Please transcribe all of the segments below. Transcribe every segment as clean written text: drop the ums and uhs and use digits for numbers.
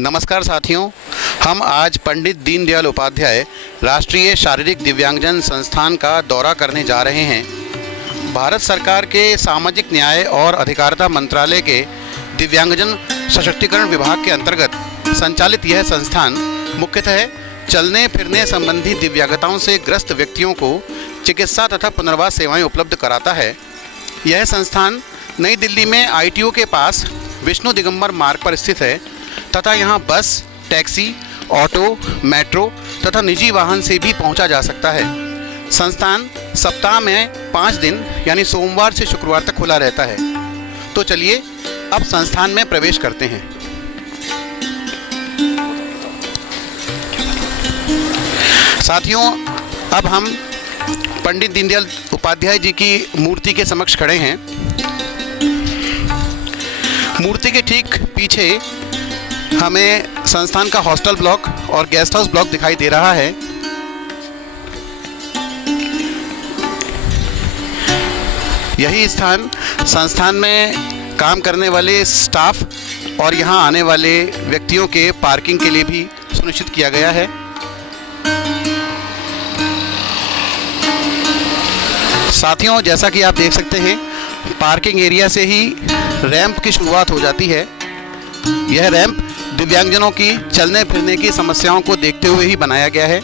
नमस्कार साथियों, हम आज पंडित दीनदयाल उपाध्याय राष्ट्रीय शारीरिक दिव्यांगजन संस्थान का दौरा करने जा रहे हैं। भारत सरकार के सामाजिक न्याय और अधिकारिता मंत्रालय के दिव्यांगजन सशक्तिकरण विभाग के अंतर्गत संचालित यह संस्थान मुख्यतः चलने फिरने संबंधी दिव्यांगताओं से ग्रस्त व्यक्तियों को चिकित्सा तथा पुनर्वास सेवाएं उपलब्ध कराता है। यह संस्थान नई दिल्ली में ITO के पास विष्णु दिगंबर मार्ग पर स्थित है तथा यहाँ बस, टैक्सी, ऑटो, मेट्रो तथा निजी वाहन से भी पहुँचा जा सकता है। संस्थान सप्ताह में 5 दिन यानी सोमवार से शुक्रवार तक खुला रहता है। तो चलिए अब संस्थान में प्रवेश करते हैं। साथियों, अब हम पंडित दीनदयाल उपाध्याय जी की मूर्ति के समक्ष खड़े हैं। मूर्ति के ठीक पीछे हमें संस्थान का हॉस्टल ब्लॉक और गेस्ट हाउस ब्लॉक दिखाई दे रहा है। यही स्थान संस्थान में काम करने वाले स्टाफ और यहाँ आने वाले व्यक्तियों के पार्किंग के लिए भी सुनिश्चित किया गया है। साथियों, जैसा कि आप देख सकते हैं, पार्किंग एरिया से ही रैंप की शुरुआत हो जाती है। यह रैंप दिव्यांगजनों की चलने फिरने की समस्याओं को देखते हुए ही बनाया गया है।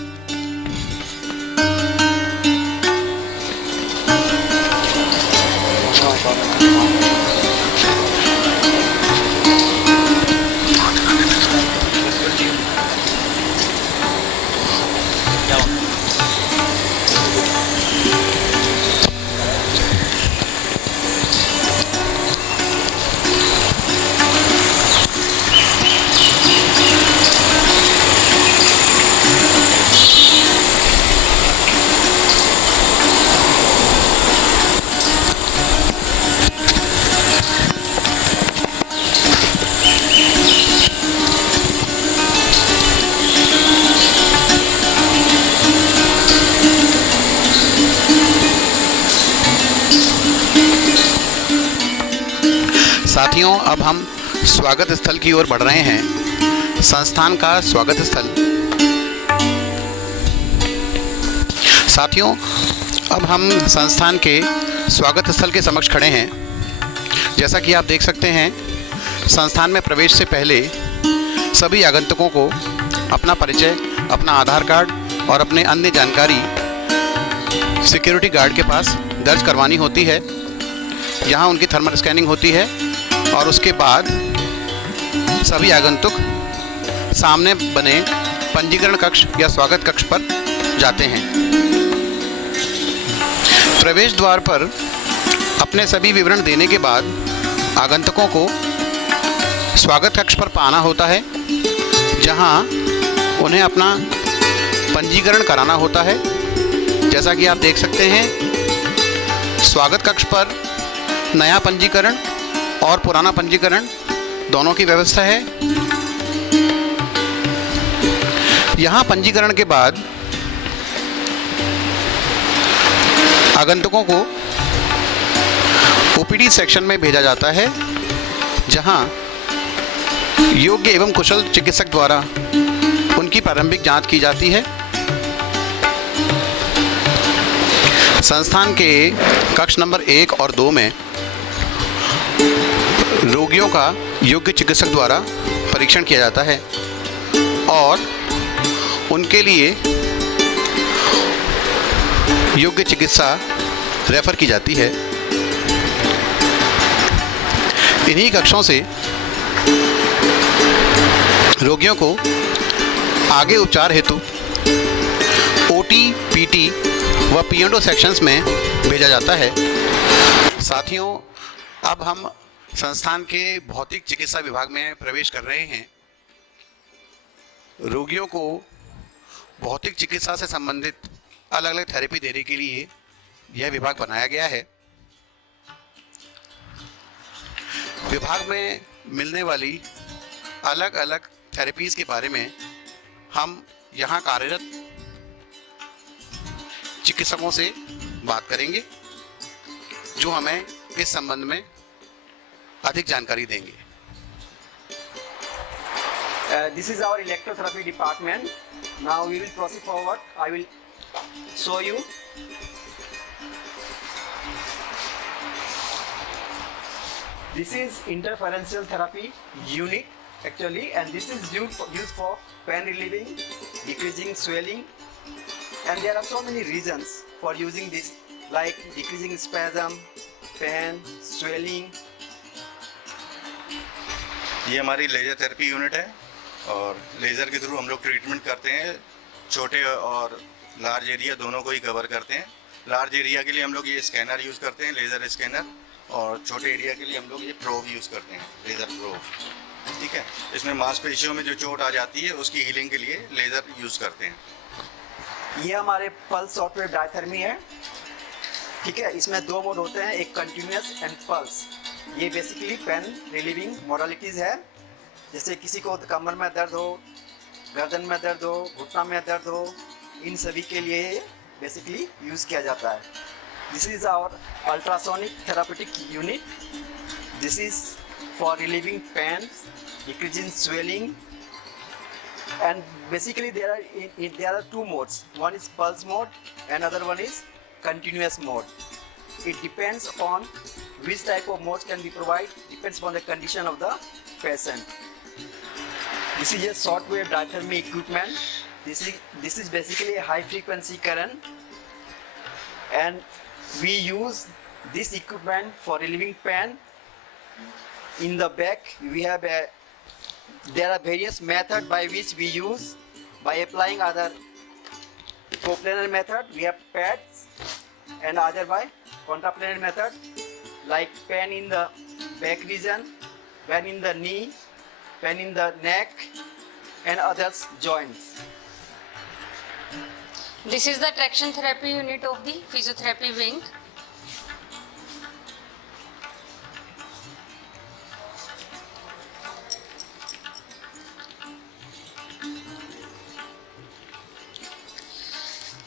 साथियों, अब हम स्वागत स्थल की ओर बढ़ रहे हैं। संस्थान का स्वागत स्थल। साथियों, अब हम संस्थान के स्वागत स्थल के समक्ष खड़े हैं। जैसा कि आप देख सकते हैं, संस्थान में प्रवेश से पहले सभी आगंतुकों को अपना परिचय, अपना आधार कार्ड और अपने अन्य जानकारी सिक्योरिटी गार्ड के पास दर्ज करवानी होती है। यहाँ उनकी थर्मल स्कैनिंग होती है और उसके बाद सभी आगंतुक सामने बने पंजीकरण कक्ष या स्वागत कक्ष पर जाते हैं। प्रवेश द्वार पर अपने सभी विवरण देने के बाद आगंतुकों को स्वागत कक्ष पर पाना होता है, जहां उन्हें अपना पंजीकरण कराना होता है। जैसा कि आप देख सकते हैं, स्वागत कक्ष पर नया पंजीकरण और पुराना पंजीकरण दोनों की व्यवस्था है। यहाँ पंजीकरण के बाद आगंतुकों को OPD सेक्शन में भेजा जाता है, जहाँ योग्य एवं कुशल चिकित्सक द्वारा उनकी प्रारंभिक जांच की जाती है। संस्थान के कक्ष नंबर 1 और 2 में रोगियों का योग्य चिकित्सक द्वारा परीक्षण किया जाता है और उनके लिए योग्य चिकित्सा रेफर की जाती है। इन्हीं कक्षों से रोगियों को आगे उपचार हेतु OT, PT व P&O सेक्शंस में भेजा जाता है। साथियों, अब हम संस्थान के भौतिक चिकित्सा विभाग में प्रवेश कर रहे हैं। रोगियों को भौतिक चिकित्सा से संबंधित अलग अलग थेरेपी देने के लिए यह विभाग बनाया गया है। विभाग में मिलने वाली अलग अलग थेरेपीज के बारे में हम यहाँ कार्यरत चिकित्सकों से बात करेंगे, जो हमें इस संबंध में अधिक जानकारी देंगे। This is our electrotherapy department. Now we will proceed forward. I will show you. This is interferential therapy unit actually, and this is used for pain relieving, decreasing swelling, and there are so many reasons for using this, like decreasing spasm, pain, swelling. ये हमारी laser therapy unit है और laser के through हम लोग treatment करते हैं। छोटे और लार्ज एरिया दोनों को ही कवर करते हैं। लार्ज एरिया के लिए हम लोग ये स्कैनर यूज़ करते हैं, लेज़र स्कैनर, और छोटे एरिया के लिए हम लोग ये प्रोब यूज़ करते हैं, लेज़र प्रोब। ठीक है, इसमें मांसपेशियों में जो चोट आ जाती है उसकी हीलिंग के लिए लेज़र यूज़ करते हैं। ये हमारे पल्स सॉफ्टवेयर डायथर्मी है। ठीक है, इसमें दो मोड होते हैं, एक कंटिन्यूस एंड पल्स। ये बेसिकली पेन रिलीविंग मॉडलिटीज़ है। जैसे किसी को कमर में दर्द हो, गर्दन में दर्द हो, घुटना में दर्द हो, इन सभी के लिए बेसिकली यूज़ किया जाता है। This is our ultrasonic therapeutic unit. This is for relieving pain, decreasing swelling, and basically there are two modes. One is pulse mode, another one is continuous mode. It depends upon which type of modes can be provided, depends upon the condition of the patient. This is a short wave diathermy equipment. This is basically a high frequency current, and we use this equipment for relieving pain. In the back there are various methods by which we use. By applying other coplanar method, we have pads, and other by contraplanar method, like pain in the back region, pain in the knee, pain in the neck, and others joints. This is the traction therapy unit of the physiotherapy wing.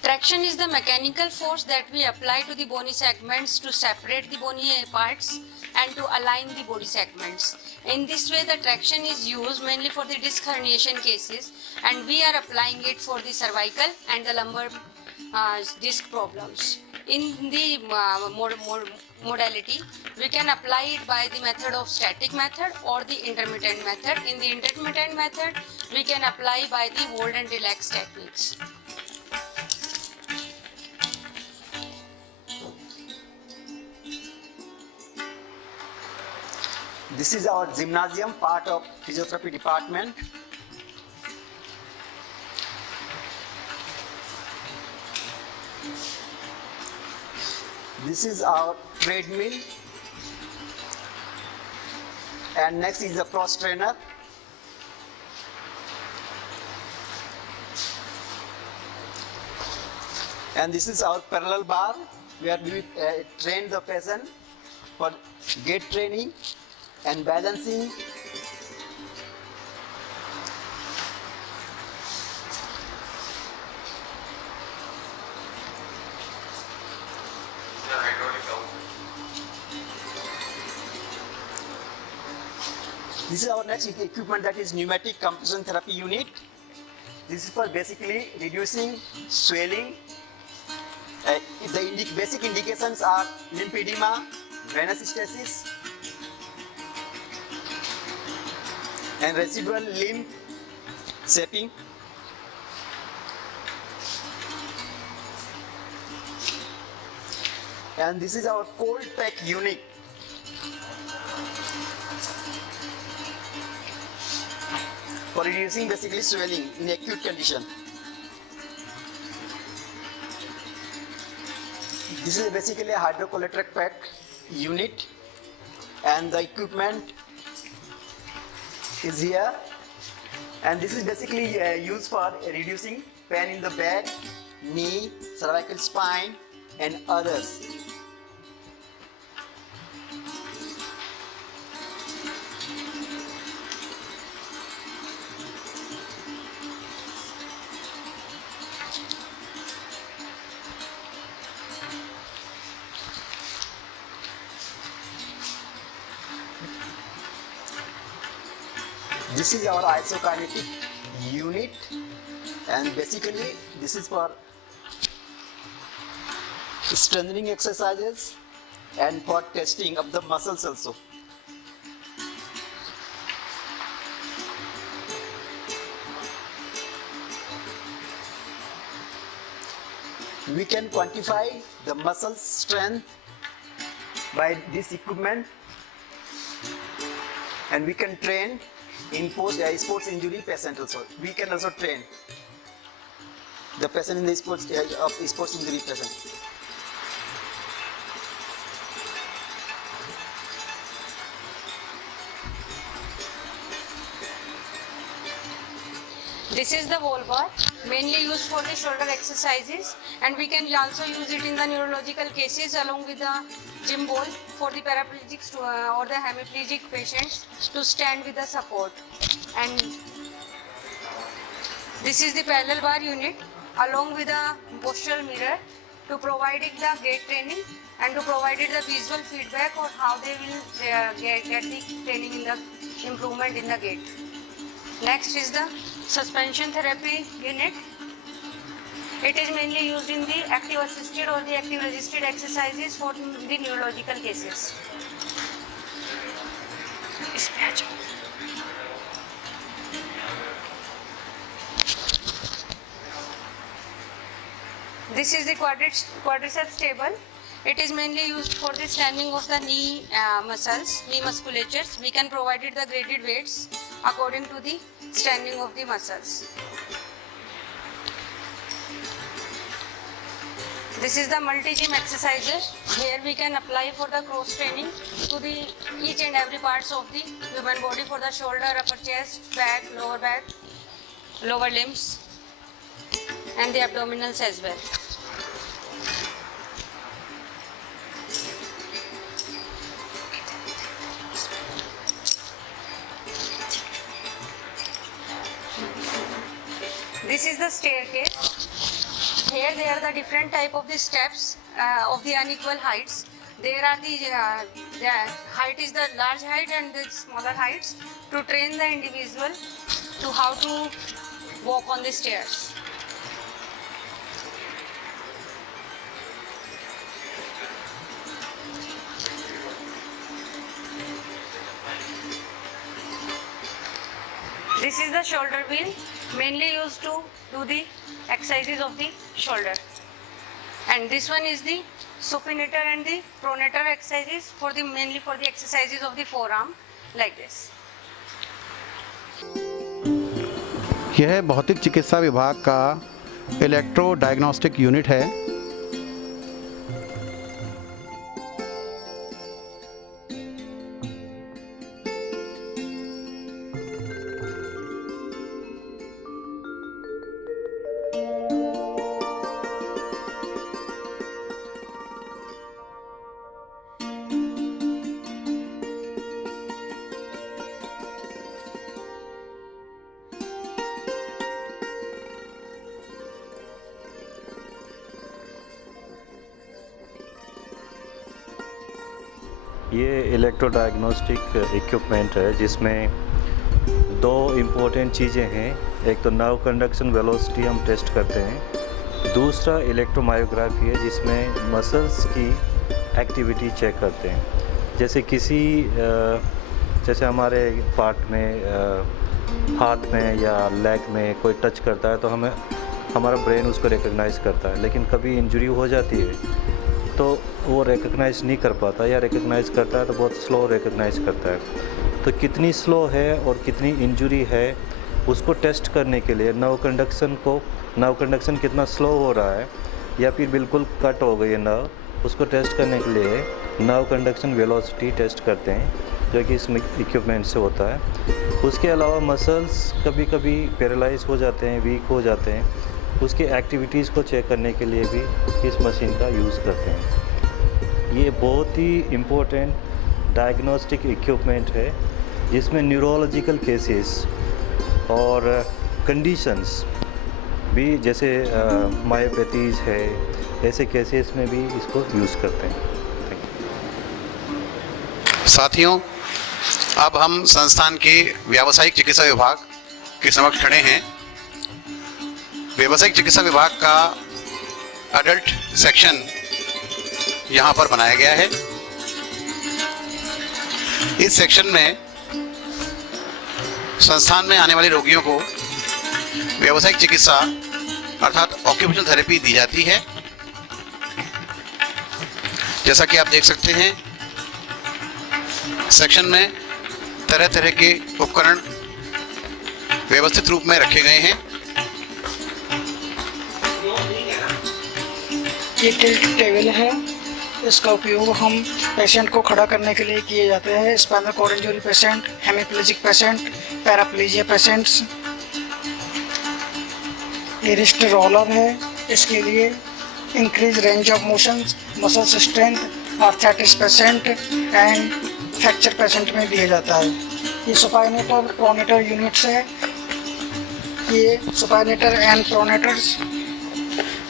Traction is the mechanical force that we apply to the bony segments to separate the bony parts and to align the body segments. In this way, the traction is used mainly for the disc herniation cases, and we are applying it for the cervical and the lumbar disc problems. In the modality, we can apply it by the method of static method or the intermittent method. In the intermittent method, we can apply by the hold and relax techniques. This is our gymnasium, part of physiotherapy department. This is our treadmill, and next is the cross trainer. And this is our parallel bar, where we train the patient for gait training and balancing. This is our next equipment, that is pneumatic compression therapy unit. This is for basically reducing swelling. The basic indications are lymphedema, venous stasis, and residual limb shaping. And this is our cold pack unit. For reducing basically swelling in acute condition. This is basically a hydrocollectric pack unit, and the equipment is here, and this is basically used for reducing pain in the back, knee, cervical spine, and others. This is our isokinetic unit, and basically this is for strengthening exercises and for testing of the muscles also. We can quantify the muscle strength by this equipment, and we can train in sports injury patient also. We can also train the patient in the sports injury patient. This is the wall bar, mainly used for the shoulder exercises, and we can also use it in the neurological cases along with the gym ball for the paraplegics or the hemiplegic patients to stand with the support. And this is the parallel bar unit along with the postural mirror to provide it the gait training and to provide it the visual feedback on how they will get the training in the improvement in the gait. Next is the suspension therapy unit. It is mainly used in the active assisted or the active resisted exercises for the neurological cases. This is the quadriceps table. It is mainly used for the standing of the knee muscles, knee musculatures. We can provide it the graded weights according to the standing of the muscles. This is the multi-gym exerciser. Here we can apply for the cross training to the each and every parts of the human body, for the shoulder, upper chest, back, lower limbs, and the abdominals as well. This is the staircase. Here there are the different type of the steps of the unequal heights. There are the height is the large height and the smaller heights to train the individual to how to walk on the stairs. This is the shoulder wheel, mainly used to do the exercises of the shoulder. And this one is the supinator and the pronator exercises for the mainly for the exercises of the forearm, like this. यह भौतिक चिकित्सा विभाग का electro diagnostic unit है। ये electro diagnostic equipment है जिसमें दो इम्पोर्टेंट चीज़ें हैं। एक तो नर्व कंडक्शन वेलोसिटी हम टेस्ट करते हैं, दूसरा इलेक्ट्रोमायोग्राफी है जिसमें मसल्स की एक्टिविटी चेक करते हैं। जैसे हमारे पार्ट में हाथ में या लेग में कोई टच करता है तो हमारा ब्रेन उसको रिकग्नाइज़ करता है, लेकिन कभी इंजरी हो जाती है तो वो रिकग्नाइज़ नहीं कर पाता, या रिकग्नाइज़ करता है तो बहुत स्लो रिकग्नाइज़ करता है। तो कितनी स्लो है और कितनी इंजरी है उसको टेस्ट करने के लिए नर्व कंडक्शन कितना स्लो हो रहा है या फिर बिल्कुल कट हो गई है नर्व, उसको टेस्ट करने के लिए नर्व कंडक्शन वेलोसिटी टेस्ट करते हैं, जो कि इस इक्विपमेंट से होता है। उसके अलावा मसल्स कभी कभी पैरालाइज हो जाते हैं, वीक हो जाते हैं, उसकी एक्टिविटीज़ को चेक करने के लिए भी इस मशीन का यूज़ करते हैं। ये बहुत ही इम्पोर्टेंट डायग्नोस्टिक इक्विपमेंट है जिसमें न्यूरोलॉजिकल केसेस और कंडीशंस भी, जैसे मायोपैथीज़ है, ऐसे केसेस में भी इसको यूज़ करते हैं। साथियों, अब हम संस्थान के व्यावसायिक चिकित्सा विभाग के समक्ष खड़े हैं। व्यावसायिक चिकित्सा विभाग का अडल्ट सेक्शन यहाँ पर बनाया गया है। इस सेक्शन में संस्थान में आने वाले रोगियों को व्यावसायिक चिकित्सा अर्थात ऑक्यूपेशनल थेरेपी दी जाती है। जैसा कि आप देख सकते हैं, सेक्शन में तरह तरह के उपकरण व्यवस्थित रूप में रखे गए हैं। ये टिल्ट टेबल है, इसका उपयोग हम पेशेंट को खड़ा करने के लिए किए जाते हैं। Spinal cord injury patient, hemiplegic patient, paraplegia patients. ये रिस्ट रोलर है, इसके लिए increase range of motion, muscle strength, arthritis patient and fracture patient में दिया जाता है। ये सुपाइनेटर प्रोनेटर यूनिट्स है। ये सुपाइनेटर एंड प्रोनेटर्स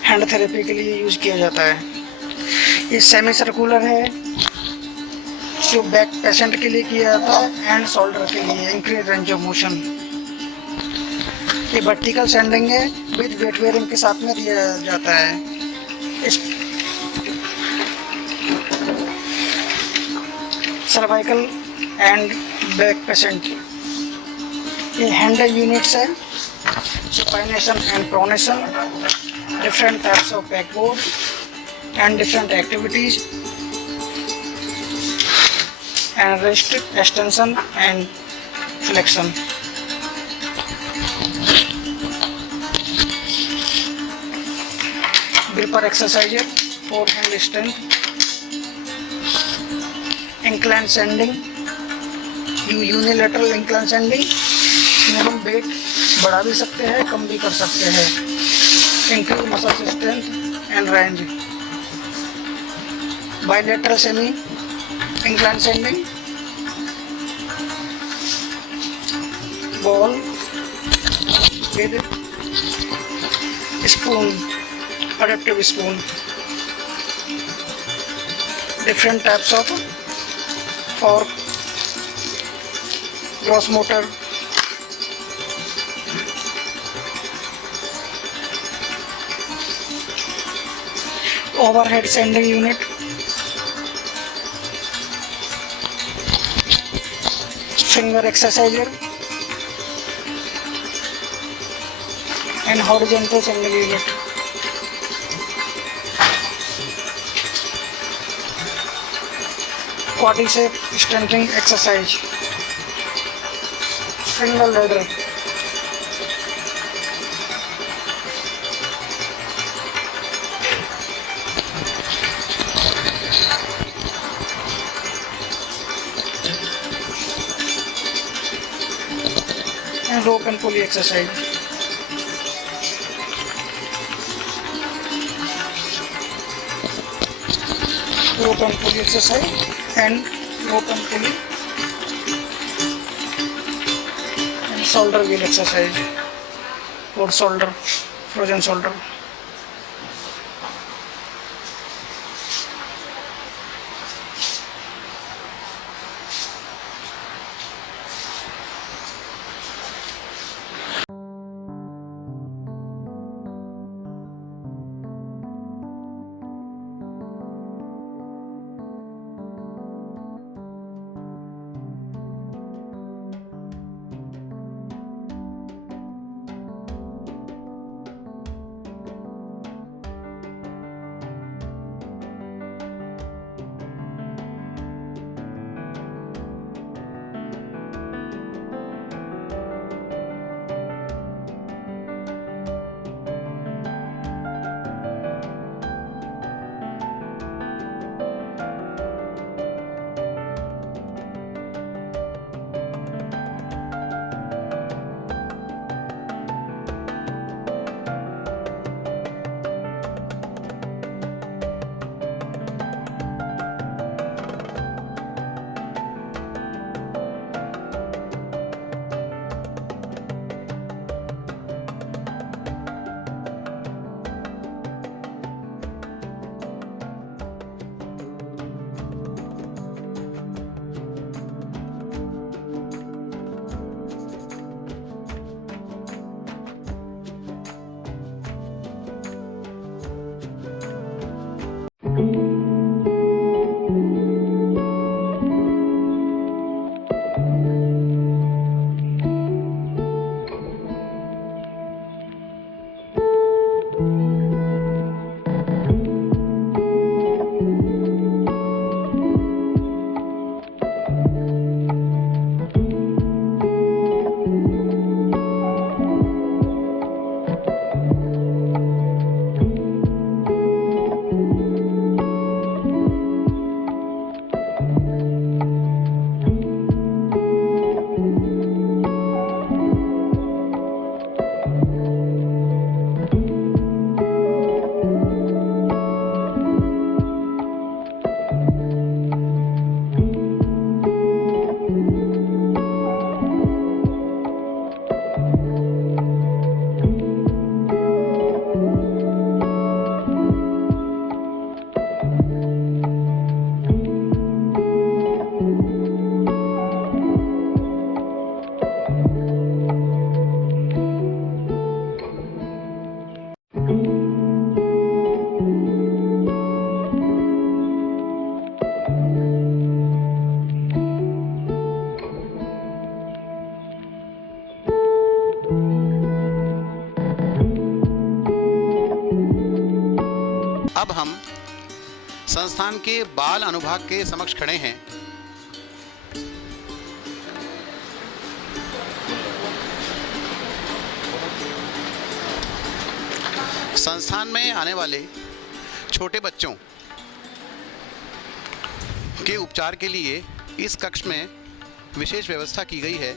हैंड थेरेपी के लिए यूज़ किया जाता है। ये सेमी सर्कुलर है, जो बैक पेशेंट के लिए किया जाता है एंड शोल्डर के लिए इंक्रीज रेंज ऑफ मोशन। ये वर्टिकल सेंडिंग है, विद वेट बेयरिंग के साथ में दिया जाता है। इस सर्वाइकल एंड बैक पेशेंट, ये हैंड यूनिट्स है, supination and pronation, different types of backboard and different activities, and wrist extension and flexion. Gripper exerciser for hand strength, incline sending, unilateral incline sending, इसमें हम wait बढ़ा भी सकते हैं, कम भी कर सकते हैं। Increase muscle strength and range. Bilateral semi incline sending, ball with spoon, adaptive spoon. Different types of fork, gross motor, overhead sending unit, finger exerciser and horizontal sending unit. Quadricep strengthening exercise, single ladder, and rope and pulley exercise. Rope and pulley exercise and rope and pulley and shoulder wheel exercise for shoulder, frozen shoulder. अब हम संस्थान के बाल अनुभाग के समक्ष खड़े हैं। संस्थान में आने वाले छोटे बच्चों के उपचार के लिए इस कक्ष में विशेष व्यवस्था की गई है।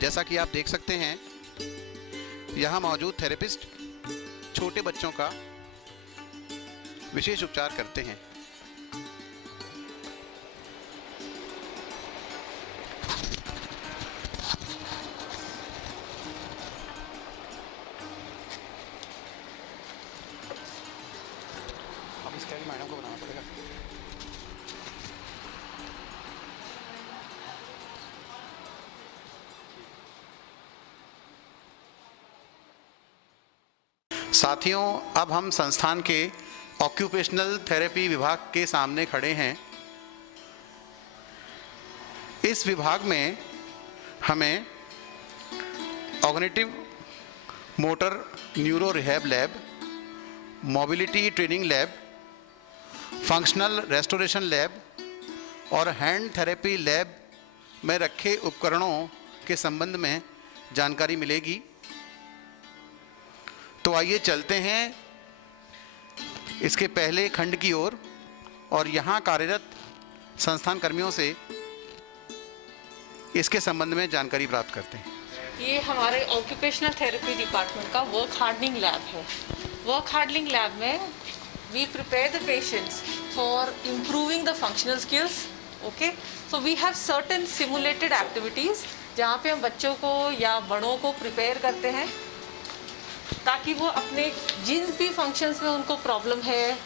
जैसा कि आप देख सकते हैं, यहाँ मौजूद थेरेपिस्ट छोटे बच्चों का विशेष उपचार करते हैं। अब इसका भी मैडम को बनाना पड़ेगा। साथियों, अब हम संस्थान के ऑक्यूपेशनल थेरेपी विभाग के सामने खड़े हैं। इस विभाग में हमें cognitive motor neuro rehab lab, mobility training lab, functional restoration lab और हैंड थेरेपी लैब में रखे उपकरणों के संबंध में जानकारी मिलेगी। तो आइए चलते हैं इसके पहले खंड की ओर और यहाँ कार्यरत संस्थान कर्मियों से इसके संबंध में जानकारी प्राप्त करते हैं। ये हमारे ऑक्यूपेशनल थेरेपी डिपार्टमेंट का वर्क हार्डनिंग लैब है। वर्क हार्डनिंग लैब में we prepare the patients for improving the functional skills. Okay, so we have certain simulated activities जहाँ पे हम बच्चों को या बड़ों को प्रिपेयर करते हैं ताकि वो अपने जिन भी फंक्शंस में उनको प्रॉब्लम है,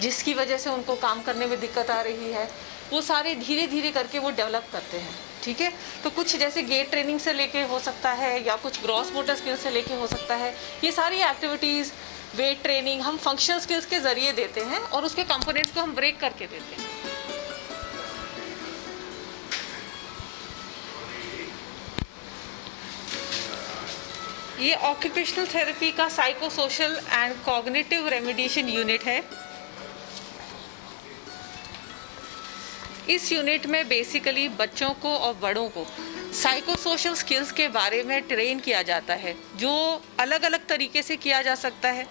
जिसकी वजह से उनको काम करने में दिक्कत आ रही है, वो सारे धीरे धीरे करके वो डेवलप करते हैं। ठीक है, तो कुछ जैसे गेट ट्रेनिंग से लेके हो सकता है या कुछ ग्रॉस मोटर स्किल्स से लेके हो सकता है। ये सारी एक्टिविटीज़, वेट ट्रेनिंग हम फंक्शनल स्किल्स के ज़रिए देते हैं और उसके कंपोनेंट्स को हम ब्रेक करके देते हैं। ये ऑक्यूपेशनल थेरेपी का psycho social and cognitive remediation unit है। इस यूनिट में बेसिकली बच्चों को और बड़ों को साइको सोशल स्किल्स के बारे में ट्रेन किया जाता है, जो अलग अलग तरीके से किया जा सकता है।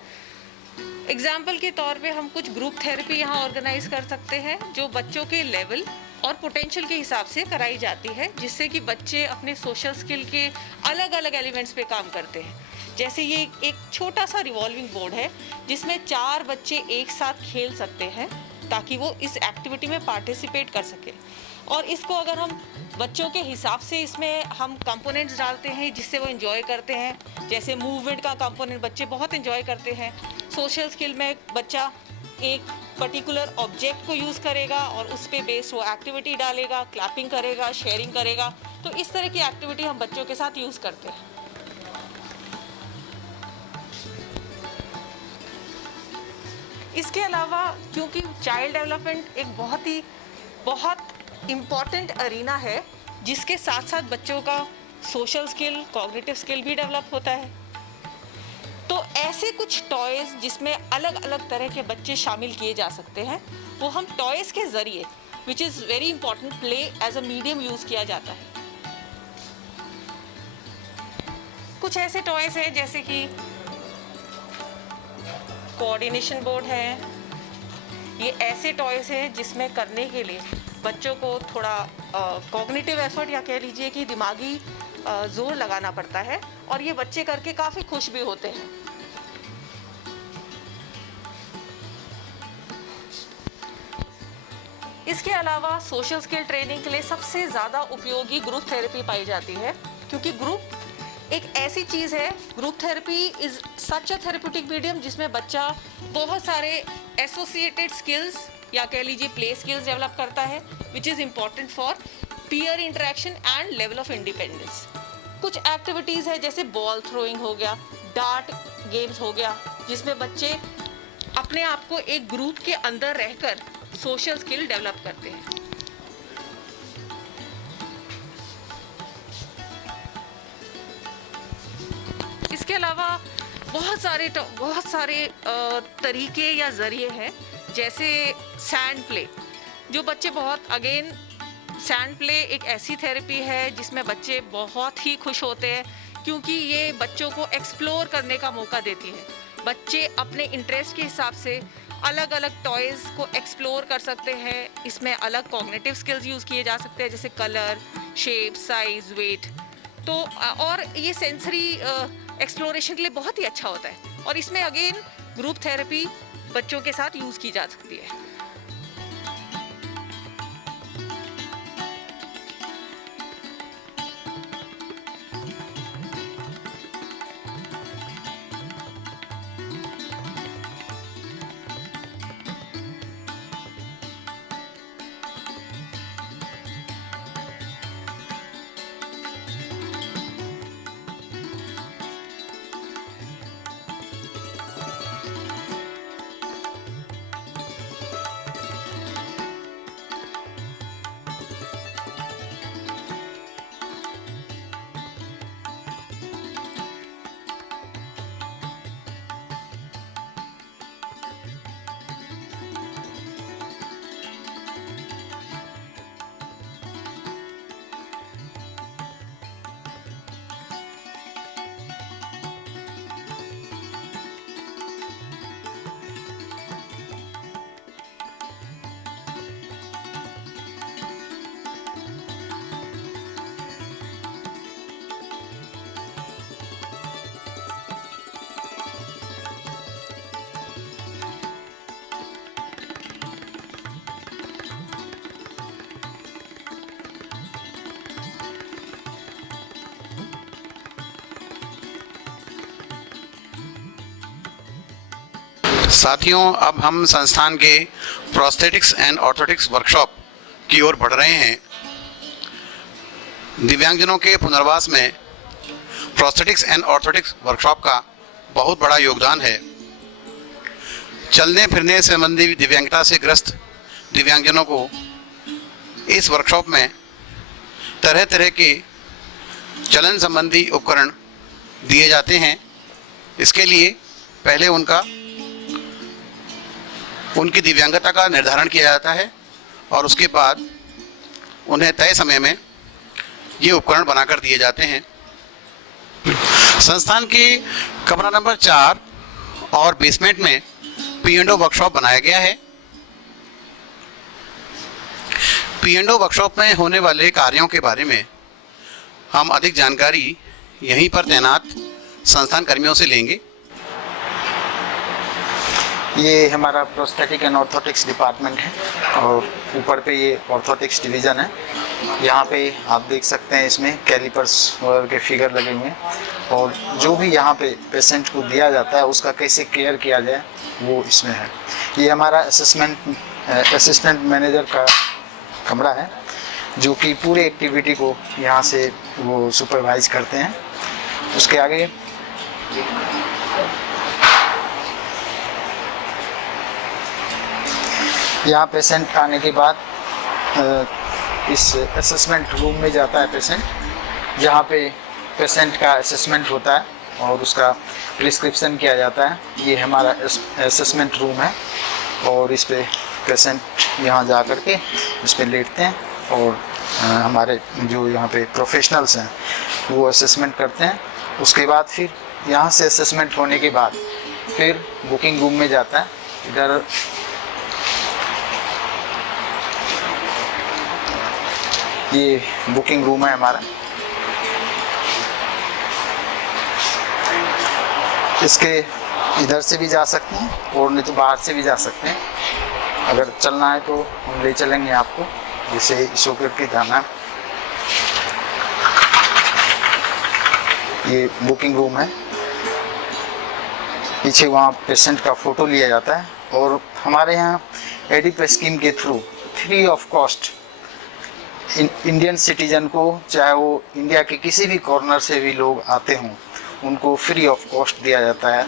एग्जाम्पल के तौर पे हम कुछ ग्रुप थेरेपी यहाँ ऑर्गेनाइज कर सकते हैं जो बच्चों के लेवल और पोटेंशियल के हिसाब से कराई जाती है, जिससे कि बच्चे अपने सोशल स्किल के अलग अलग एलिमेंट्स पे काम करते हैं। जैसे ये एक छोटा सा रिवॉल्विंग बोर्ड है जिसमें 4 बच्चे एक साथ खेल सकते हैं ताकि वो इस एक्टिविटी में पार्टिसिपेट कर सके। और इसको अगर हम बच्चों के हिसाब से इसमें हम कंपोनेंट्स डालते हैं जिससे वो एंजॉय करते हैं। जैसे मूवमेंट का कंपोनेंट बच्चे बहुत एंजॉय करते हैं। सोशल स्किल में बच्चा एक पर्टिकुलर ऑब्जेक्ट को यूज़ करेगा और उस पे बेस्ड वो एक्टिविटी डालेगा, क्लैपिंग करेगा, शेयरिंग करेगा। तो इस तरह की एक्टिविटी हम बच्चों के साथ यूज़ करते हैं। इसके अलावा क्योंकि चाइल्ड डेवलपमेंट एक बहुत इम्पॉर्टेंट अरीना है जिसके साथ साथ बच्चों का सोशल स्किल, कॉग्निटिव स्किल भी डेवलप होता है, तो ऐसे कुछ टॉयज़ जिसमें अलग अलग तरह के बच्चे शामिल किए जा सकते हैं, वो हम टॉयज़ के ज़रिए, which is very important, play as a medium use किया जाता है। कुछ ऐसे टॉयज़ हैं जैसे कि कोऑर्डिनेशन बोर्ड है। ये ऐसे टॉयज़ हैं जिसमें करने के लिए बच्चों को थोड़ा कॉग्निटिव एफर्ट या कह लीजिए कि दिमागी जोर लगाना पड़ता है और ये बच्चे करके काफ़ी खुश भी होते हैं। इसके अलावा सोशल स्किल ट्रेनिंग के लिए सबसे ज़्यादा उपयोगी ग्रुप थेरेपी पाई जाती है, क्योंकि ग्रुप एक ऐसी चीज़ है, group therapy is such a therapeutic medium जिसमें बच्चा बहुत सारे एसोसिएटेड स्किल्स या कह लीजिए प्ले स्किल्स डेवलप करता है, which is important for peer interaction and level of independence. कुछ एक्टिविटीज़ है जैसे बॉल थ्रोइंग हो गया, डार्ट गेम्स हो गया, जिसमें बच्चे अपने आप को एक ग्रुप के अंदर रहकर सोशल स्किल डेवलप करते हैं। इसके अलावा बहुत सारे तरीके या ज़रिए हैं, जैसे सैंड प्ले, जो बच्चे सैंड प्ले एक ऐसी थेरेपी है जिसमें बच्चे बहुत ही खुश होते हैं, क्योंकि ये बच्चों को एक्सप्लोर करने का मौका देती है। बच्चे अपने इंटरेस्ट के हिसाब से अलग अलग टॉयज़ को एक्सप्लोर कर सकते हैं। इसमें अलग कॉग्निटिव स्किल्स यूज़ किए जा सकते हैं, जैसे कलर, शेप, साइज, वेट। तो और ये सेंसरी एक्सप्लोरेशन के लिए बहुत ही अच्छा होता है, और इसमें अगेन ग्रुप थेरेपी बच्चों के साथ यूज़ की जा सकती है। साथियों, अब हम संस्थान के प्रोस्थेटिक्स एंड ऑर्थोटिक्स वर्कशॉप की ओर बढ़ रहे हैं। दिव्यांगजनों के पुनर्वास में प्रोस्थेटिक्स एंड ऑर्थोटिक्स वर्कशॉप का बहुत बड़ा योगदान है। चलने फिरने संबंधी दिव्यांगता से ग्रस्त दिव्यांगजनों को इस वर्कशॉप में तरह तरह के चलन संबंधी उपकरण दिए जाते हैं। इसके लिए पहले उनकी दिव्यांगता का निर्धारण किया जाता है और उसके बाद उन्हें तय समय में ये उपकरण बनाकर दिए जाते हैं। संस्थान के कमरा नंबर 4 और बेसमेंट में P&O वर्कशॉप बनाया गया है। P&O वर्कशॉप में होने वाले कार्यों के बारे में हम अधिक जानकारी यहीं पर तैनात संस्थान कर्मियों से लेंगे। ये हमारा प्रोस्थेटिक एंड ऑर्थोटिक्स डिपार्टमेंट है और ऊपर पे ये ऑर्थोटिक्स डिवीज़न है। यहाँ पे आप देख सकते हैं इसमें कैलिपर्स के फिगर लगे हुए हैं और जो भी यहाँ पे पेशेंट को दिया जाता है उसका कैसे केयर किया जाए वो इसमें है। ये हमारा असिस्टेंट मैनेजर का कमरा है जो कि पूरे एक्टिविटी को यहाँ से वो सुपरवाइज करते हैं। उसके आगे यहाँ पेशेंट आने के बाद इस असेसमेंट रूम में जाता है पेशेंट, जहाँ पे पेशेंट का असेसमेंट होता है और उसका प्रिस्क्रिप्शन किया जाता है। ये हमारा असेसमेंट रूम है और इस पे पेशेंट यहाँ जा कर के इस पे लेटते हैं और हमारे जो यहाँ पे प्रोफेशनल्स हैं वो असेसमेंट करते हैं। उसके बाद फिर यहाँ से असेसमेंट होने के बाद फिर बुकिंग रूम में जाता है। इधर ये बुकिंग रूम है हमारा। इसके इधर से भी जा सकते हैं और नहीं तो बाहर से भी जा सकते हैं। अगर चलना है तो हम ले चलेंगे आपको, जैसे शो करके जाना। ये बुकिंग रूम है, पीछे वहाँ पेशेंट का फ़ोटो लिया जाता है और हमारे यहाँ एडिप स्कीम के through free of cost Indian citizen को, चाहे वो इंडिया के किसी भी कॉर्नर से भी लोग आते हों, उनको फ्री ऑफ कॉस्ट दिया जाता है।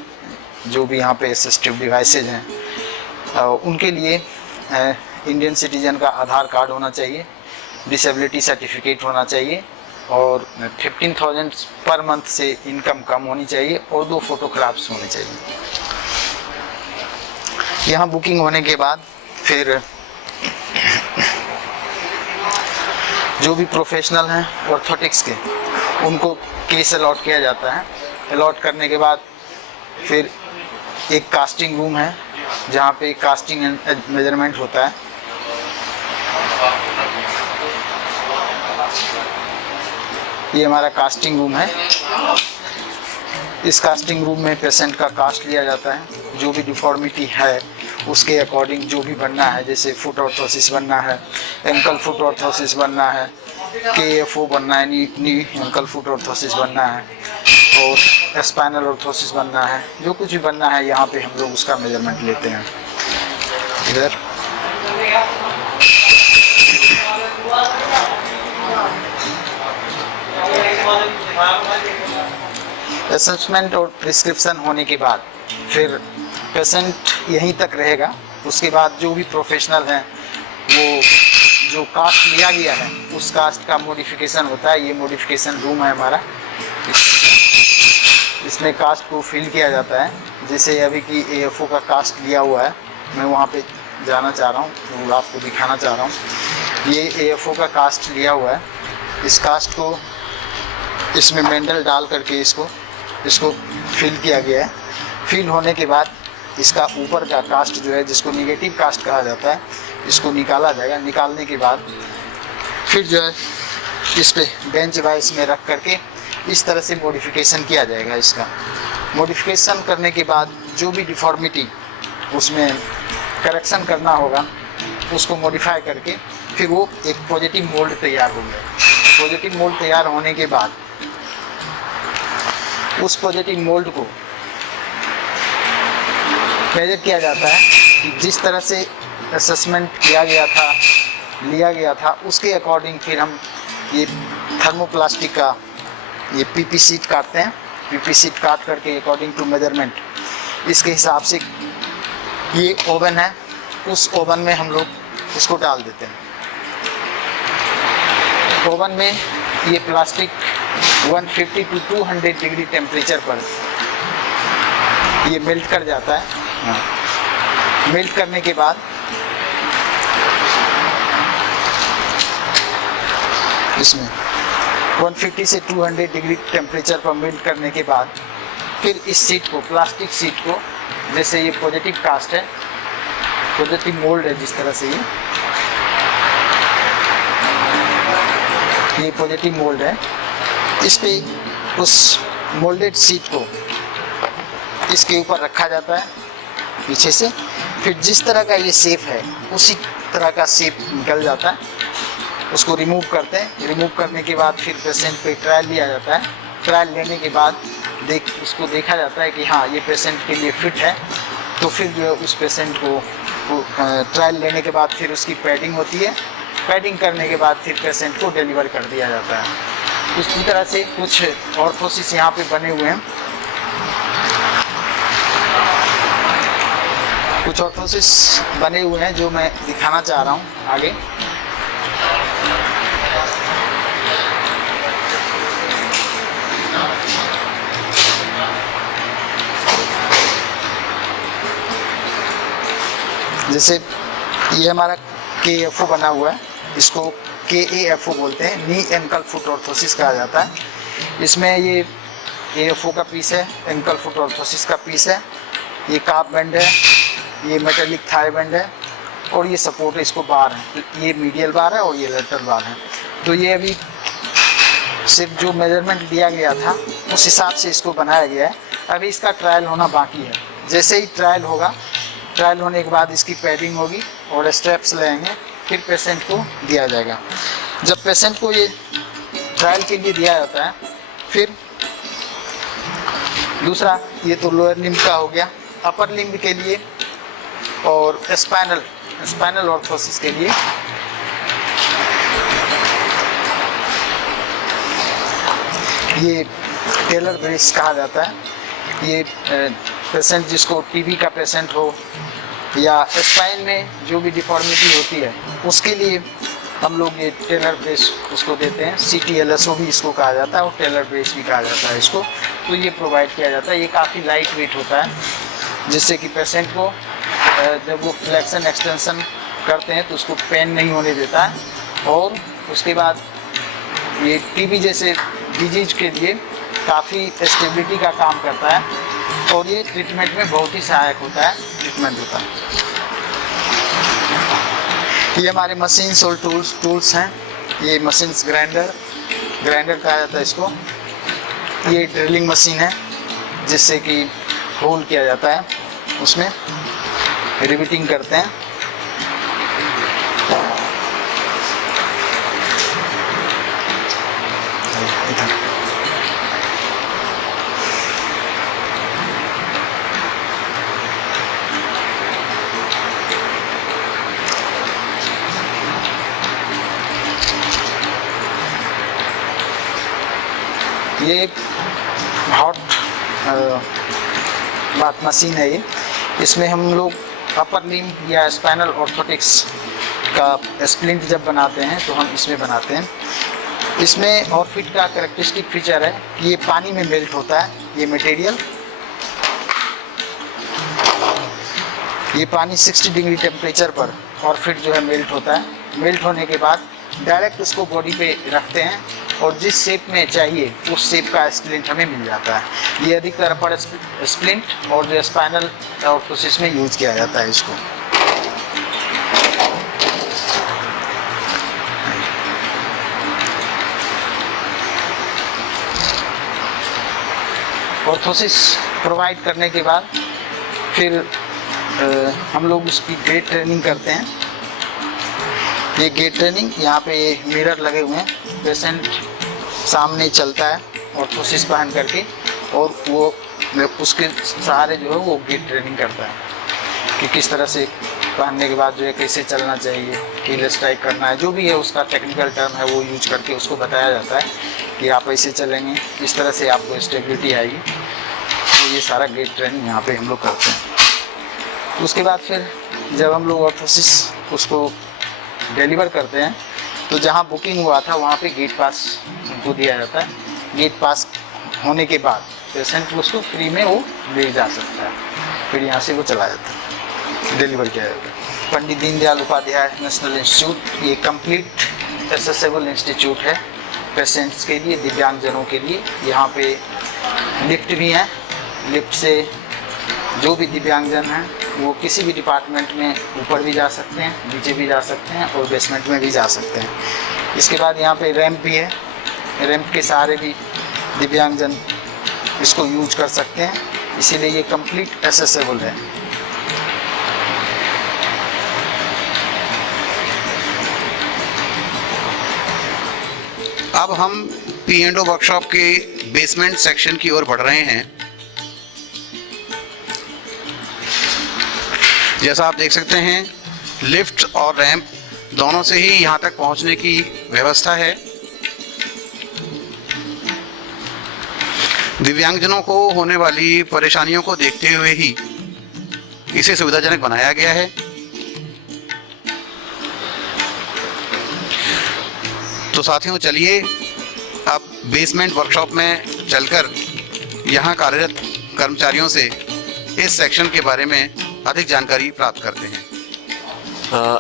जो भी यहाँ पे असिस्टिव डिवाइसेज हैं उनके लिए इंडियन सिटीजन का आधार कार्ड होना चाहिए, डिसेबिलिटी सर्टिफिकेट होना चाहिए और 15,000 पर मंथ से इनकम कम होनी चाहिए और 2 फोटोग्राफ्स होने चाहिए। यहाँ बुकिंग होने के बाद फिर जो भी प्रोफेशनल हैं ऑर्थोटिक्स के, उनको केस अलॉट किया जाता है। अलॉट करने के बाद फिर एक कास्टिंग रूम है जहाँ पे कास्टिंग एंड मेजरमेंट होता है। ये हमारा कास्टिंग रूम है। इस कास्टिंग रूम में पेशेंट का कास्ट लिया जाता है, जो भी डिफॉर्मिटी है उसके अकॉर्डिंग जो भी बनना है, जैसे फुट ऑर्थोसिस बनना है, एंकल फुट ऑर्थोसिस बनना है, KFO बनना है, नी एंकल फुट ऑर्थोसिस बनना है और स्पाइनल ऑर्थोसिस बनना है, जो कुछ भी बनना है यहाँ पे हम लोग उसका मेजरमेंट लेते हैं। इधर असेसमेंट और प्रिस्क्रिप्शन होने के बाद फिर पेशेंट यहीं तक रहेगा। उसके बाद जो भी प्रोफेशनल हैं वो जो कास्ट लिया गया है उस कास्ट का मॉडिफिकेशन होता है। ये मॉडिफिकेशन रूम है हमारा, इसमें कास्ट को फिल किया जाता है। जैसे अभी की AFO का कास्ट लिया हुआ है, मैं वहाँ पे जाना चाह रहा हूँ तो आपको दिखाना चाह रहा हूँ। ये AFO का कास्ट लिया हुआ है। इस कास्ट को इसमें मेंडल डाल करके इसको फिल किया गया है। फिल होने के बाद इसका ऊपर का कास्ट जो है, जिसको निगेटिव कास्ट कहा जाता है, इसको निकाला जाएगा। निकालने के बाद फिर जो है इस पे बेंच वाइस में रख करके इस तरह से मॉडिफिकेशन किया जाएगा। इसका मॉडिफिकेशन करने के बाद जो भी डिफॉर्मिटी उसमें करेक्शन करना होगा उसको मॉडिफाई करके फिर वो एक पॉजिटिव मोल्ड तैयार हो गया। पॉजिटिव मोल्ड तैयार होने के बाद उस पॉजिटिव मोल्ड को मेजर किया जाता है कि जिस तरह से असेसमेंट किया लिया गया था उसके अकॉर्डिंग फिर हम ये थर्मोप्लास्टिक का ये PP शीट काटते हैं। PP शीट काट करके अकॉर्डिंग टू मेजरमेंट इसके हिसाब से ये ओवन है, उस ओवन में हम लोग इसको डाल देते हैं। ओवन में ये प्लास्टिक 150 to 200 डिग्री टेम्परेचर पर ये मेल्ट कर जाता है। मेल्ट करने के बाद इसमें 150 से 200 डिग्री टेम्परेचर पर मेल्ट करने के बाद फिर इस सीट को, प्लास्टिक सीट को, जैसे ये पॉजिटिव कास्ट है, पॉजिटिव मोल्ड है, जिस तरह से ये पॉजिटिव मोल्ड है, इस पे उस मोल्डेड सीट को इसके ऊपर रखा जाता है पीछे से। फिर जिस तरह का ये शेप है उसी तरह का शेप निकल जाता है। उसको रिमूव करते हैं। रिमूव करने के बाद फिर पेशेंट पे ट्रायल लिया जाता है। ट्रायल लेने के बाद उसको देखा जाता है कि हाँ ये पेशेंट के लिए फिट है। तो फिर जो है उस पेशेंट को ट्रायल लेने के बाद फिर उसकी पैडिंग होती है। पैडिंग करने के बाद फिर पेशेंट को डिलीवर कर दिया जाता है। इसी तरह से कुछ ऑर्थोसिस यहाँ पे बने हुए हैं। कुछ ऑर्थोसिस बने हुए हैं जो मैं दिखाना चाह रहा हूँ आगे। जैसे ये हमारा KFO बना हुआ है, इसको KAFO बोलते हैं, नी एंकल फुट ऑर्थोसिस कहा जाता है। इसमें ये AFO का पीस है, एंकल फुट ऑर्थोसिस का पीस है, ये काप बैंड है, ये मेटेलिक थाई बैंड है और ये सपोर्ट है, इसको बार है, ये मीडियल बार है और ये लेटरल बार है। तो ये अभी सिर्फ जो मेजरमेंट दिया गया था उस हिसाब से इसको बनाया गया है। अभी इसका ट्रायल होना बाकी है। जैसे ही ट्रायल होगा, ट्रायल होने के बाद इसकी पैडिंग होगी और स्टेप्स लगेंगे, फिर पेशेंट को दिया जाएगा। जब पेशेंट को ये ट्रायल के लिए दिया जाता है, फिर दूसरा ये तो लोअर लिम्ब का हो गया। अपर लिम्ब के लिए और स्पाइनल ऑर्थोसिस के लिए ये टेलर ब्रेस कहा जाता है। ये पेशेंट जिसको TB का पेशेंट हो या स्पाइन में जो भी डिफॉर्मिटी होती है उसके लिए हम लोग ये टेलर ब्रेस उसको देते हैं, CTLSO भी इसको कहा जाता है और टेलर ब्रेस भी कहा जाता है इसको। तो ये प्रोवाइड किया जाता है। ये काफ़ी लाइट वेट होता है, जिससे कि पेशेंट को जब वो फ्लेक्शन एक्सटेंशन करते हैं तो उसको पेन नहीं होने देता है। और उसके बाद ये TB जैसे डिजीज के लिए काफ़ी स्टेबिलिटी का काम करता है और ये ट्रीटमेंट में बहुत ही सहायक होता है, ट्रीटमेंट होता है। ये हमारे मशीन्स और टूल्स हैं। ये मशीन्स ग्राइंडर कहा जाता है इसको। ये ड्रिलिंग मशीन है जिससे कि होल किया जाता है, उसमें रिविटिंग करते हैं। ये एक हॉट बात मशीन है ये। इसमें हम लोग अपर लिम या स्पाइनल ऑर्थोटिक्स का स्प्लिंट जब बनाते हैं तो हम इसमें बनाते हैं। इसमें ऑर्फिट का कैरेक्टरिस्टिक फीचर है कि ये पानी में मेल्ट होता है। ये मटेरियल, ये पानी 60 डिग्री टेम्परेचर पर ऑर्फिट जो है मेल्ट होता है। मेल्ट होने के बाद डायरेक्ट उसको बॉडी पे रखते हैं और जिस शेप में चाहिए उस शेप का स्प्लिंट हमें मिल जाता है। ये अधिकतर अपर स्प्लिंट और जो स्पाइनल ऑर्थोसिस में यूज किया जाता है इसको। ऑर्थोसिस प्रोवाइड करने के बाद फिर हम लोग उसकी गेट ट्रेनिंग करते हैं। ये गेट ट्रेनिंग, यहाँ पे मिरर लगे हुए हैं, पेशेंट सामने चलता है ऑर्थोसिस पहन करके और वो उसके सहारे जो है वो गेट ट्रेनिंग करता है कि किस तरह से पहनने के बाद जो है कैसे चलना चाहिए, हील स्ट्राइक करना है, जो भी है उसका टेक्निकल टर्म है वो यूज करके उसको बताया जाता है कि आप ऐसे चलेंगे, इस तरह से आपको स्टेबिलिटी आएगी। तो ये सारा गेट ट्रेनिंग यहाँ पे हम लोग करते हैं। उसके बाद फिर जब हम लोग ऑर्थोसिस उसको डिलीवर करते हैं तो जहाँ बुकिंग हुआ था वहाँ पे गेट पास उनको दिया जाता है। गेट पास होने के बाद पेशेंट उसको फ्री में वो ले जा सकता है, फिर यहाँ से वो चला जाता है, डिलीवर किया जाता है। पंडित दीनदयाल उपाध्याय नेशनल इंस्टीट्यूट ये कंप्लीट एक्सेसिबल इंस्टीट्यूट है पेशेंट्स के लिए, दिव्यांगजनों के लिए। यहाँ पे लिफ्ट भी हैं, लिफ्ट से जो भी दिव्यांगजन हैं वो किसी भी डिपार्टमेंट में ऊपर भी जा सकते हैं, नीचे भी जा सकते हैं और बेसमेंट में भी जा सकते हैं। इसके बाद यहाँ पे रैंप भी है, रैंप के सहारे भी दिव्यांगजन इसको यूज कर सकते हैं, इसीलिए ये कंप्लीट एक्सेसिबल है। अब हम P&O वर्कशॉप के बेसमेंट सेक्शन की ओर बढ़ रहे हैं। जैसा आप देख सकते हैं लिफ्ट और रैंप दोनों से ही यहाँ तक पहुँचने की व्यवस्था है। दिव्यांगजनों को होने वाली परेशानियों को देखते हुए ही इसे सुविधाजनक बनाया गया है। तो साथियों चलिए अब बेसमेंट वर्कशॉप में चलकर यहाँ कार्यरत कर्मचारियों से इस सेक्शन के बारे में अधिक जानकारी प्राप्त करते हैं।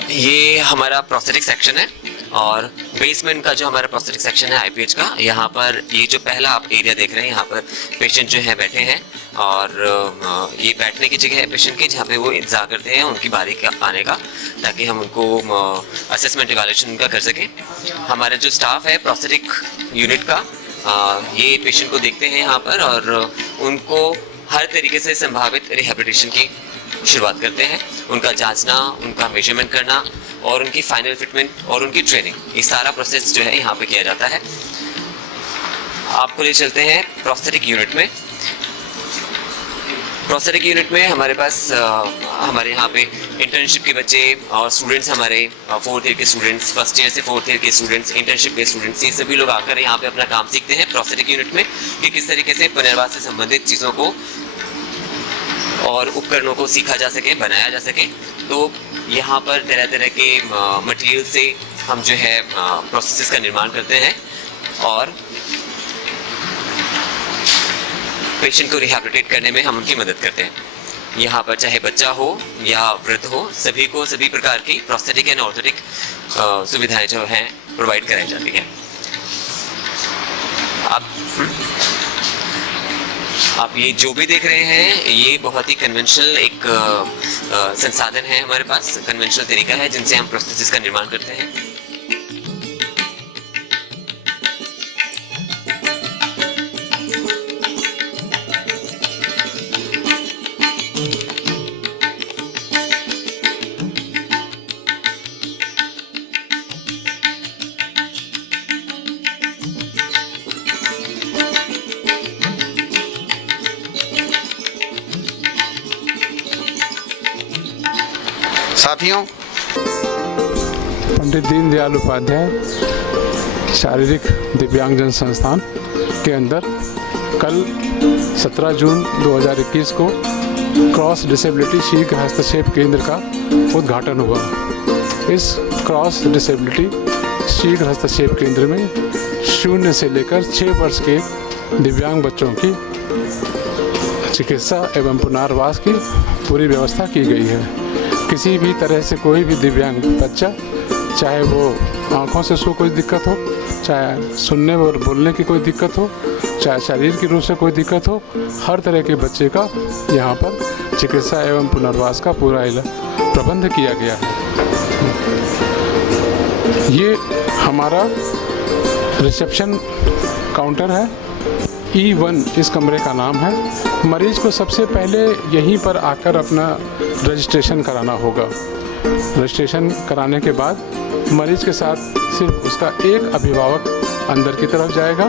ये हमारा प्रोस्थेटिक सेक्शन है और बेसमेंट का जो हमारा प्रोस्थेटिक सेक्शन है IPH का, यहाँ पर ये जो पहला आप एरिया देख रहे हैं यहाँ पर पेशेंट जो हैं बैठे हैं और ये बैठने की जगह है पेशेंट की, जहाँ पे वो इंतजार करते हैं उनकी बारी का आने का, ताकि हम उनको असेसमेंट इवैल्यूएशन उनका कर सकें। हमारा जो स्टाफ है प्रोस्थेटिक यूनिट का ये पेशेंट को देखते हैं यहाँ पर और उनको हर तरीके से संभावित रिहेबिलिटेशन की शुरुआत करते हैं। उनका जांचना, उनका मेजरमेंट करना और उनकी फाइनल फिटमेंट और उनकी ट्रेनिंग, ये सारा प्रोसेस जो है यहाँ पे किया जाता है। आपको ले चलते हैं प्रोस्थेटिक यूनिट में। प्रोस्थेटिक यूनिट में हमारे पास हमारे यहाँ पे इंटर्नशिप के बच्चे और स्टूडेंट्स, हमारे 4th ईयर के स्टूडेंट्स, फर्स्ट ईयर से 4th ईयर के स्टूडेंट्स, इंटर्नशिप के स्टूडेंट्स, ये सभी लोग आकर यहाँ पे अपना काम सीखते हैं प्रोस्थेटिक यूनिट में कि किस तरीके से पुनर्वास से संबंधित चीज़ों को और उपकरणों को सीखा जा सके, बनाया जा सके। तो यहाँ पर तरह तरह के मटेरियल से हम जो है प्रोसेसेस का निर्माण करते हैं और पेशेंट को रिहैबिलिटेट करने में हम उनकी मदद करते हैं। यहाँ पर चाहे बच्चा हो या वृद्ध हो, सभी को सभी प्रकार की प्रोस्थेटिक एंड ऑर्थोटिक सुविधाएं जो हैं प्रोवाइड कराई जाती हैं। आप ये जो भी देख रहे हैं ये बहुत ही कन्वेंशनल एक संसाधन है हमारे पास, कन्वेंशनल तरीका है जिनसे हम प्रोस्थेसिस का निर्माण करते हैं। साथियों, पंडित दीनदयाल उपाध्याय शारीरिक दिव्यांगजन संस्थान के अंदर कल 17 जून 2021 को क्रॉस डिसेबिलिटी शीघ्र हस्तक्षेप केंद्र का उद्घाटन हुआ। इस क्रॉस डिसेबिलिटी शीघ्र हस्तक्षेप केंद्र में 0 से लेकर 6 वर्ष के दिव्यांग बच्चों की चिकित्सा एवं पुनर्वास की पूरी व्यवस्था की गई है। किसी भी तरह से कोई भी दिव्यांग बच्चा, चाहे वो आँखों से उसको कोई दिक्कत हो, चाहे सुनने और बोलने की कोई दिक्कत हो, चाहे शरीर की रूप से कोई दिक्कत हो, हर तरह के बच्चे का यहाँ पर चिकित्सा एवं पुनर्वास का पूरा प्रबंध किया गया है। ये हमारा रिसेप्शन काउंटर है, E1 इस कमरे का नाम है। मरीज को सबसे पहले यहीं पर आकर अपना रजिस्ट्रेशन कराना होगा। रजिस्ट्रेशन कराने के बाद मरीज के साथ सिर्फ उसका एक अभिभावक अंदर की तरफ जाएगा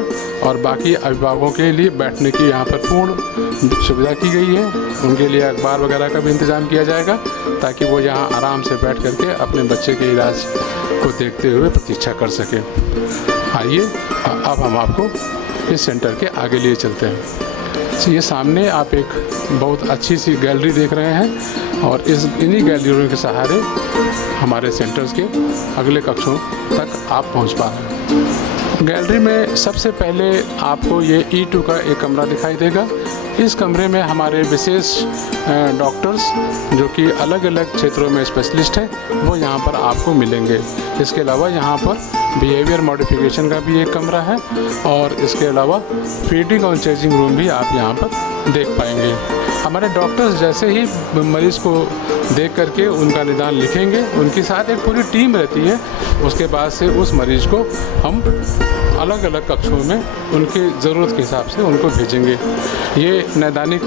और बाकी अभिभावकों के लिए बैठने की यहाँ पर पूर्ण सुविधा की गई है। उनके लिए अखबार वगैरह का भी इंतज़ाम किया जाएगा ताकि वो यहाँ आराम से बैठ करके अपने बच्चे के इलाज को देखते हुए प्रतीक्षा कर सकें। आइए अब हम आपको इस सेंटर के आगे लिए चलते हैं। ये सामने आप एक बहुत अच्छी सी गैलरी देख रहे हैं और इन्हीं गैलरियों के सहारे हमारे सेंटर्स के अगले कक्षों तक आप पहुंच पा रहे हैं। गैलरी में सबसे पहले आपको ये E2 का एक कमरा दिखाई देगा। इस कमरे में हमारे विशेष डॉक्टर्स जो कि अलग अलग क्षेत्रों में स्पेशलिस्ट हैं वो यहाँ पर आपको मिलेंगे। इसके अलावा यहाँ पर बिहेवियर मॉडिफिकेशन का भी एक कमरा है और इसके अलावा फीडिंग और चेंजिंग रूम भी आप यहाँ पर देख पाएंगे। हमारे डॉक्टर्स जैसे ही मरीज़ को देख करके उनका निदान लिखेंगे, उनके साथ एक पूरी टीम रहती है। उसके बाद से उस मरीज़ को हम अलग अलग कक्षों में उनकी ज़रूरत के हिसाब से उनको भेजेंगे। ये नैदानिक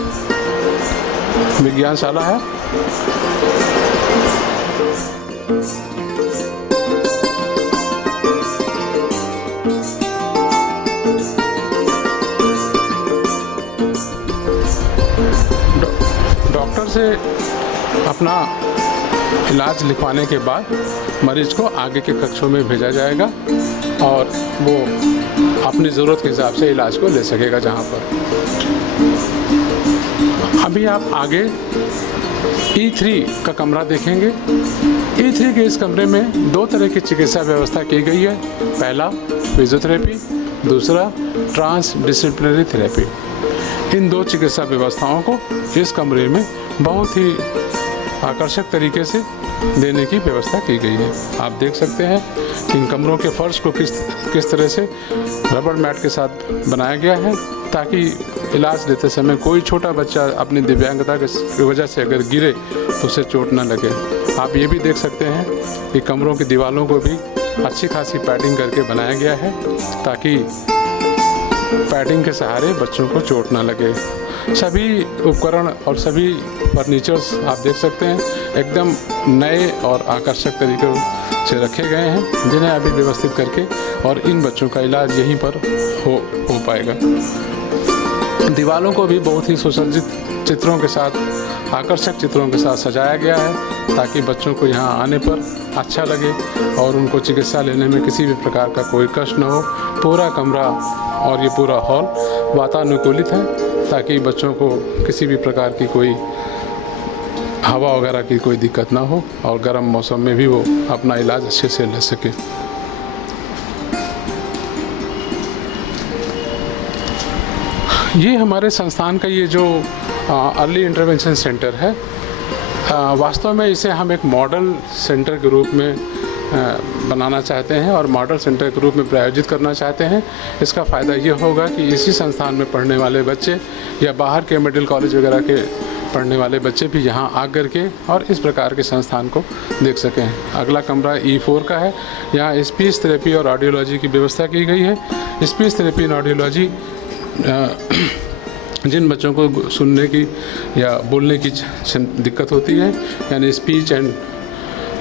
विज्ञानशाला है। डॉक्टर से अपना इलाज लिखवाने के बाद मरीज को आगे के कक्षों में भेजा जाएगा और वो अपनी ज़रूरत के हिसाब से इलाज को ले सकेगा जहाँ पर। अभी आप आगे E3 का कमरा देखेंगे। E3 के इस कमरे में 2 तरह की चिकित्सा व्यवस्था की गई है। पहला फिजियोथेरेपी, दूसरा ट्रांसडिसिप्लिनरी थेरेपी। इन 2 चिकित्सा व्यवस्थाओं को इस कमरे में बहुत ही आकर्षक तरीके से देने की व्यवस्था की गई है। आप देख सकते हैं कि इन कमरों के फर्श को किस तरह से रबड़ मैट के साथ बनाया गया है ताकि इलाज लेते समय कोई छोटा बच्चा अपनी दिव्यांगता की वजह से अगर गिरे तो उसे चोट न लगे। आप ये भी देख सकते हैं कि कमरों की दीवारों को भी अच्छी खासी पैडिंग करके बनाया गया है ताकि पैडिंग के सहारे बच्चों को चोट ना लगे। सभी उपकरण और सभी फर्नीचर्स आप देख सकते हैं एकदम नए और आकर्षक तरीक़ों से रखे गए हैं जिन्हें अभी व्यवस्थित करके और इन बच्चों का इलाज यहीं पर हो पाएगा। दीवारों को भी बहुत ही सुसज्जित चित्रों के साथ, आकर्षक चित्रों के साथ सजाया गया है ताकि बच्चों को यहाँ आने पर अच्छा लगे और उनको चिकित्सा लेने में किसी भी प्रकार का कोई कष्ट न हो। पूरा कमरा और ये पूरा हॉल वातानुकूलित है ताकि बच्चों को किसी भी प्रकार की कोई हवा वगैरह की कोई दिक्कत ना हो और गर्म मौसम में भी वो अपना इलाज अच्छे से ले सके। ये हमारे संस्थान का ये जो अर्ली इंटरवेंशन सेंटर है, वास्तव में इसे हम एक मॉडल सेंटर के रूप में बनाना चाहते हैं और मॉडल सेंटर के रूप में प्रायोजित करना चाहते हैं। इसका फ़ायदा ये होगा कि इसी संस्थान में पढ़ने वाले बच्चे या बाहर के मेडिकल कॉलेज वगैरह के पढ़ने वाले बच्चे भी यहाँ आकर के और इस प्रकार के संस्थान को देख सकें। अगला कमरा E4 का है। यहाँ स्पीच थेरेपी और ऑडियोलॉजी की व्यवस्था की गई है। स्पीच थेरेपी और ऑडियोलॉजी जिन बच्चों को सुनने की या बोलने की दिक्कत होती है, यानी स्पीच एंड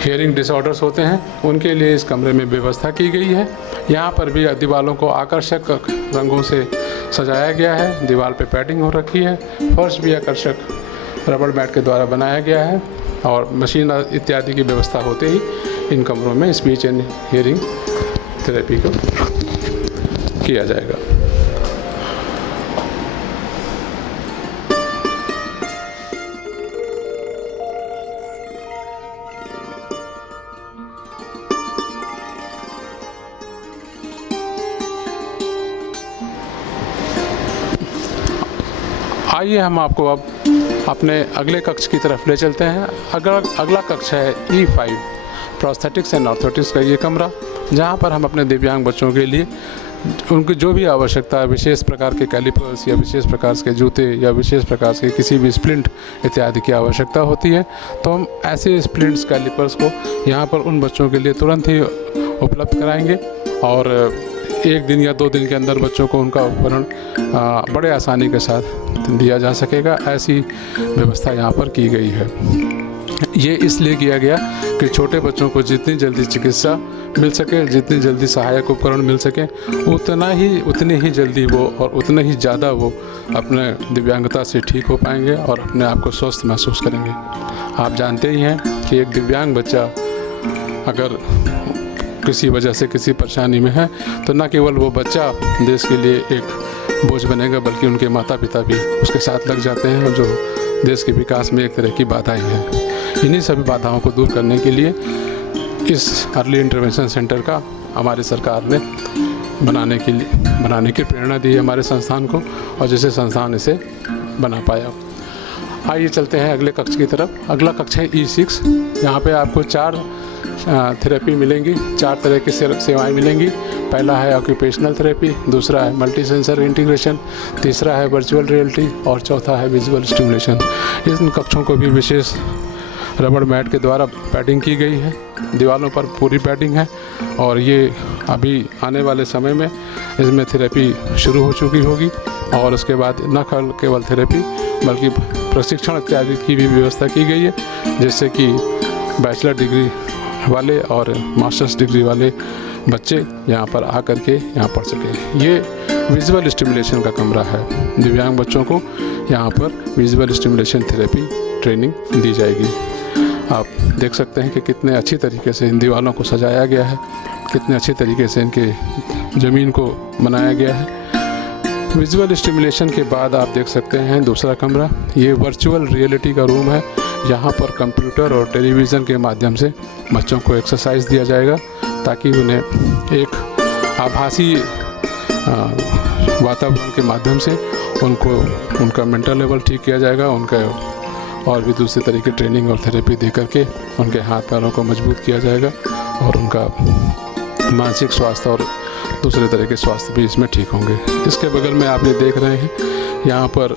हियरिंग डिसऑर्डर्स होते हैं, उनके लिए इस कमरे में व्यवस्था की गई है। यहाँ पर भी दीवारों को आकर्षक रंगों से सजाया गया है। दीवार पे पैडिंग हो रखी है। फर्श भी आकर्षक रबड़ मैट के द्वारा बनाया गया है और मशीन इत्यादि की व्यवस्था होते ही इन कमरों में स्पीच एंड हियरिंग थेरेपी को किया जाएगा। आइए हम आपको अब अपने अगले कक्ष की तरफ ले चलते हैं। अगला कक्ष है E5 प्रोस्थेटिक्स एंड ऑर्थोटिक्स का ये कमरा, जहाँ पर हम अपने दिव्यांग बच्चों के लिए उनकी जो भी आवश्यकता है, विशेष प्रकार के कैलिपर्स या विशेष प्रकार के जूते या विशेष प्रकार के किसी भी स्प्लिंट इत्यादि की आवश्यकता होती है, तो हम ऐसे स्प्लिंट्स कैलिपर्स को यहाँ पर उन बच्चों के लिए तुरंत ही उपलब्ध कराएंगे और 1 दिन या 2 दिन के अंदर बच्चों को उनका उपकरण बड़े आसानी के साथ दिया जा सकेगा। ऐसी व्यवस्था यहाँ पर की गई है। ये इसलिए किया गया कि छोटे बच्चों को जितनी जल्दी चिकित्सा मिल सके, जितनी जल्दी सहायक उपकरण मिल सके, उतनी ही जल्दी वो और उतने ही ज़्यादा वो अपने दिव्यांगता से ठीक हो पाएंगे और अपने आप को स्वस्थ महसूस करेंगे। आप जानते ही हैं कि एक दिव्यांग बच्चा अगर किसी वजह से किसी परेशानी में है तो न केवल वो बच्चा देश के लिए एक बोझ बनेगा, बल्कि उनके माता पिता भी उसके साथ लग जाते हैं, और जो देश के विकास में एक तरह की बाधाएं हैं। इन्हीं सभी बाधाओं को दूर करने के लिए इस अर्ली इंटरवेंशन सेंटर का हमारी सरकार ने बनाने की प्रेरणा दी है हमारे संस्थान को, और जिसे संस्थान इसे बना पाया। आइए चलते हैं अगले कक्ष की तरफ। अगला कक्ष है E6। यहाँ पे आपको 4 थेरेपी मिलेंगी, 4 तरह की सेवाएं मिलेंगी। पहला है ऑक्यूपेशनल थेरेपी, दूसरा है मल्टी सेंसर इंटीग्रेशन, तीसरा है वर्चुअल रियलिटी और चौथा है विजुअल स्टिमुलेशन। इन कक्षों को भी विशेष रबड़ मैट के द्वारा पैडिंग की गई है। दीवारों पर पूरी पैडिंग है और ये अभी आने वाले समय में इसमें थेरेपी शुरू हो चुकी होगी और उसके बाद न केवल थेरेपी बल्कि प्रशिक्षण इत्यादि की भी व्यवस्था की गई है, जिससे कि बैचलर डिग्री वाले और मास्टर्स डिग्री वाले बच्चे यहाँ पर आकर के यहाँ पढ़ सकें। ये विजुअल स्टिमुलेशन का कमरा है। दिव्यांग बच्चों को यहाँ पर विजुअल स्टिमुलेशन थेरेपी ट्रेनिंग दी जाएगी। आप देख सकते हैं कि कितने अच्छी तरीके से इन दीवारों को सजाया गया है, कितने अच्छी तरीके से इनके ज़मीन को बनाया गया है। विजुअल स्टिमुलेशन के बाद आप देख सकते हैं दूसरा कमरा, ये वर्चुअल रियलिटी का रूम है। यहाँ पर कंप्यूटर और टेलीविज़न के माध्यम से बच्चों को एक्सरसाइज दिया जाएगा ताकि उन्हें एक आभासी वातावरण के माध्यम से उनका मेंटल लेवल ठीक किया जाएगा, उनका और भी दूसरे तरह की ट्रेनिंग और थेरेपी दे करके उनके हाथ पैरों को मजबूत किया जाएगा और उनका मानसिक स्वास्थ्य और दूसरे तरह के स्वास्थ्य भी इसमें ठीक होंगे। इसके बगल में आपने देख रहे हैं यहाँ पर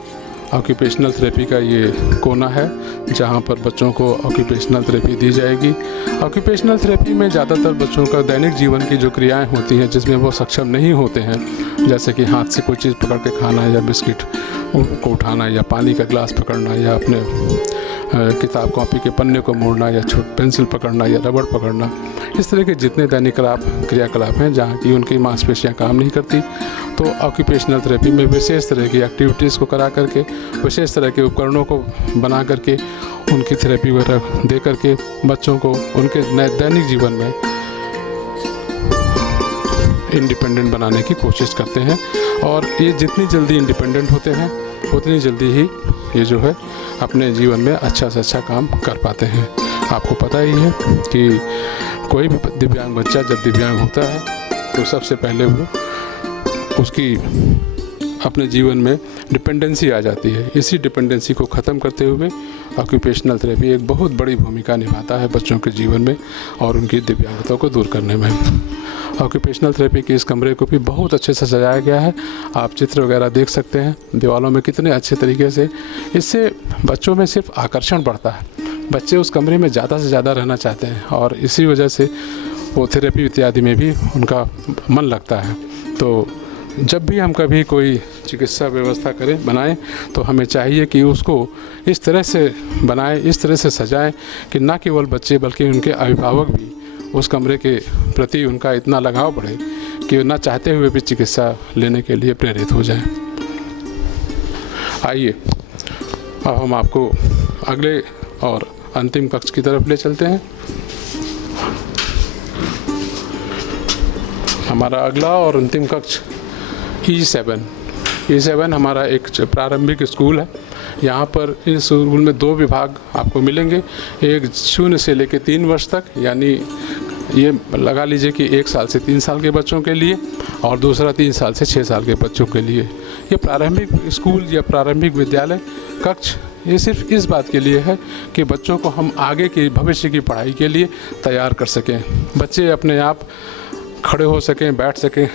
ऑक्यूपेशनल थेरेपी का ये कोना है, जहाँ पर बच्चों को ऑक्यूपेशनल थेरेपी दी जाएगी। ऑक्यूपेशनल थेरेपी में ज़्यादातर बच्चों का दैनिक जीवन की जो क्रियाएं होती हैं जिसमें वो सक्षम नहीं होते हैं, जैसे कि हाथ से कोई चीज़ पकड़ के खाना या बिस्किट को उठाना या पानी का गिलास पकड़ना या अपने किताब कॉपी के पन्ने को मोड़ना या पेंसिल पकड़ना या रबड़ पकड़ना, इस तरह के जितने दैनिक क्रियाकलाप हैं जहाँ की उनकी मांसपेशियाँ काम नहीं करती, तो ऑक्यूपेशनल थेरेपी में विशेष तरह की एक्टिविटीज़ को करा करके, विशेष तरह के उपकरणों को बना करके, उनकी थेरेपी वगैरह दे करके बच्चों को उनके दैनिक जीवन में इंडिपेंडेंट बनाने की कोशिश करते हैं। और ये जितनी जल्दी इंडिपेंडेंट होते हैं उतनी जल्दी ही ये जो है अपने जीवन में अच्छा से अच्छा काम कर पाते हैं। आपको पता ही है कि कोई भी दिव्यांग बच्चा जब दिव्यांग होता है तो सबसे पहले वो उसकी अपने जीवन में डिपेंडेंसी आ जाती है। इसी डिपेंडेंसी को ख़त्म करते हुए ऑक्यूपेशनल थेरेपी एक बहुत बड़ी भूमिका निभाता है बच्चों के जीवन में और उनकी दिव्यांगता को दूर करने में। ऑक्यूपेशनल थेरेपी के इस कमरे को भी बहुत अच्छे से सजाया गया है। आप चित्र वगैरह देख सकते हैं दीवारों में कितने अच्छे तरीके से। इससे बच्चों में सिर्फ आकर्षण बढ़ता है, बच्चे उस कमरे में ज़्यादा से ज़्यादा रहना चाहते हैं और इसी वजह से वो थेरेपी इत्यादि में भी उनका मन लगता है। तो जब भी हम कभी कोई चिकित्सा व्यवस्था करें बनाएं तो हमें चाहिए कि उसको इस तरह से बनाएं, इस तरह से सजाएं कि ना केवल बच्चे बल्कि उनके अभिभावक भी उस कमरे के प्रति उनका इतना लगाव बढ़े कि ना चाहते हुए भी चिकित्सा लेने के लिए प्रेरित हो जाएं। आइए अब हम आपको अगले और अंतिम कक्ष की तरफ ले चलते हैं। हमारा अगला और अंतिम कक्ष E7 हमारा एक प्रारंभिक स्कूल है। यहाँ पर इस स्कूल में 2 विभाग आपको मिलेंगे, एक 0 से लेकर 3 वर्ष तक, यानी ये लगा लीजिए कि 1 साल से 3 साल के बच्चों के लिए और दूसरा 3 साल से 6 साल के बच्चों के लिए। ये प्रारंभिक स्कूल या प्रारंभिक विद्यालय कक्ष ये सिर्फ इस बात के लिए है कि बच्चों को हम आगे की भविष्य की पढ़ाई के लिए तैयार कर सकें। बच्चे अपने आप खड़े हो सकें, बैठ सकें,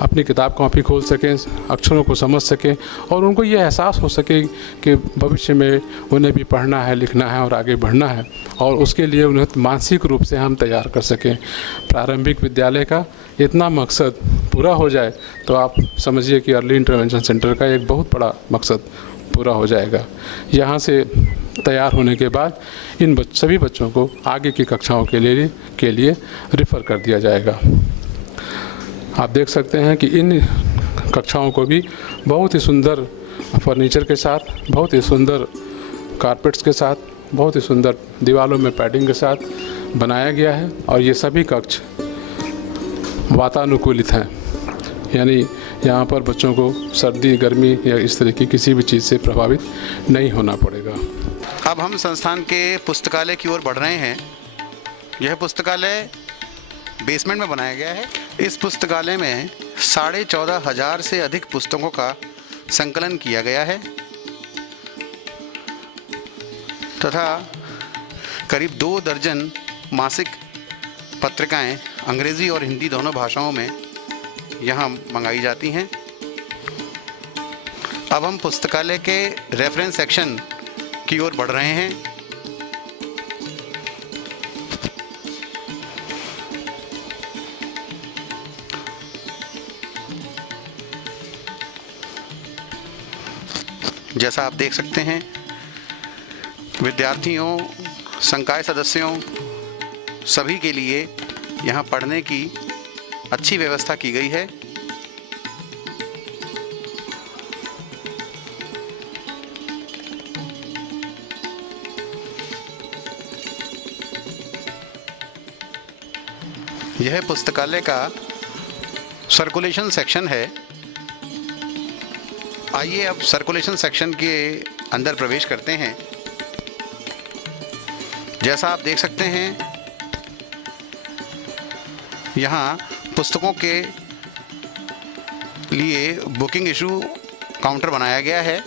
अपनी किताब कॉपी खोल सकें, अक्षरों को समझ सकें और उनको ये एहसास हो सके कि भविष्य में उन्हें भी पढ़ना है, लिखना है और आगे बढ़ना है और उसके लिए उन्हें मानसिक रूप से हम तैयार कर सकें। प्रारंभिक विद्यालय का इतना मकसद पूरा हो जाए तो आप समझिए कि अर्ली इंटरवेंशन सेंटर का एक बहुत बड़ा मकसद पूरा हो जाएगा। यहाँ से तैयार होने के बाद इन सभी बच्चों को आगे की कक्षाओं के लिए रेफ़र कर दिया जाएगा। आप देख सकते हैं कि इन कक्षाओं को भी बहुत ही सुंदर फर्नीचर के साथ, बहुत ही सुंदर कारपेट्स के साथ, बहुत ही सुंदर दीवारों में पैडिंग के साथ बनाया गया है और ये सभी कक्ष वातानुकूलित हैं, यानी यहाँ पर बच्चों को सर्दी, गर्मी या इस तरह की किसी भी चीज़ से प्रभावित नहीं होना पड़ेगा। अब हम संस्थान के पुस्तकालय की ओर बढ़ रहे हैं। यह पुस्तकालय बेसमेंट में बनाया गया है। इस पुस्तकालय में 14,500 से अधिक पुस्तकों का संकलन किया गया है तथा करीब 2 दर्जन मासिक पत्रिकाएं अंग्रेज़ी और हिंदी दोनों भाषाओं में यहाँ मंगाई जाती हैं। अब हम पुस्तकालय के रेफरेंस सेक्शन की ओर बढ़ रहे हैं। जैसा आप देख सकते हैं विद्यार्थियों, संकाय सदस्यों सभी के लिए यहाँ पढ़ने की अच्छी व्यवस्था की गई है। यह पुस्तकालय का सर्कुलेशन सेक्शन है। आइए अब सर्कुलेशन सेक्शन के अंदर प्रवेश करते हैं। जैसा आप देख सकते हैं यहाँ पुस्तकों के लिए बुकिंग इशू काउंटर बनाया गया है।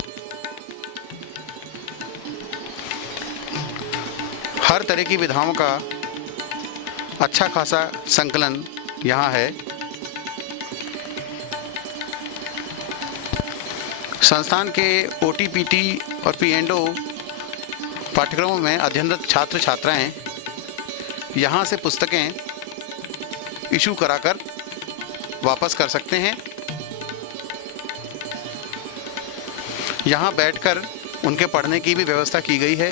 हर तरह की विधाओं का अच्छा खासा संकलन यहाँ है। संस्थान के OTPT और P&O पाठ्यक्रमों में अध्ययनरत छात्र छात्राएं यहाँ से पुस्तकें इशू कराकर वापस कर सकते हैं। यहाँ बैठकर उनके पढ़ने की भी व्यवस्था की गई है।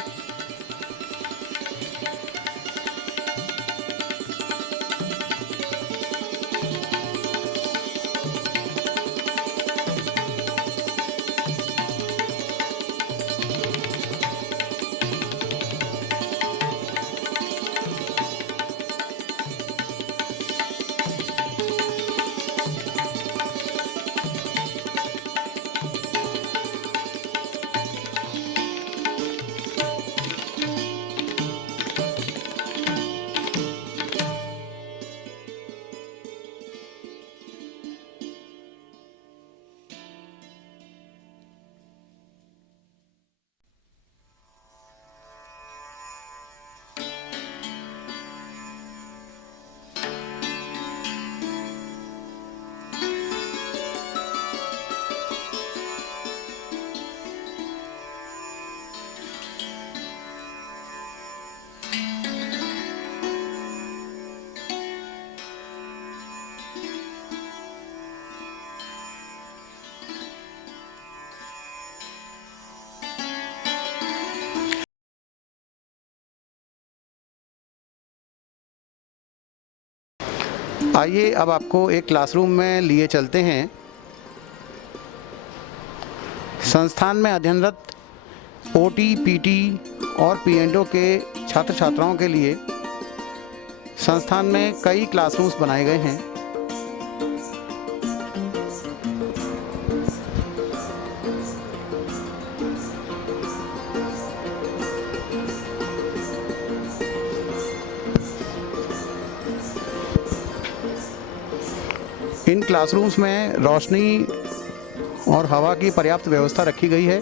आइए अब आपको एक क्लासरूम में लिए चलते हैं। संस्थान में अध्ययनरत ओटी, पीटी और पीएनडो के छात्र छात्राओं के लिए संस्थान में कई क्लासरूम्स बनाए गए हैं। इन क्लासरूम्स में रोशनी और हवा की पर्याप्त व्यवस्था रखी गई है।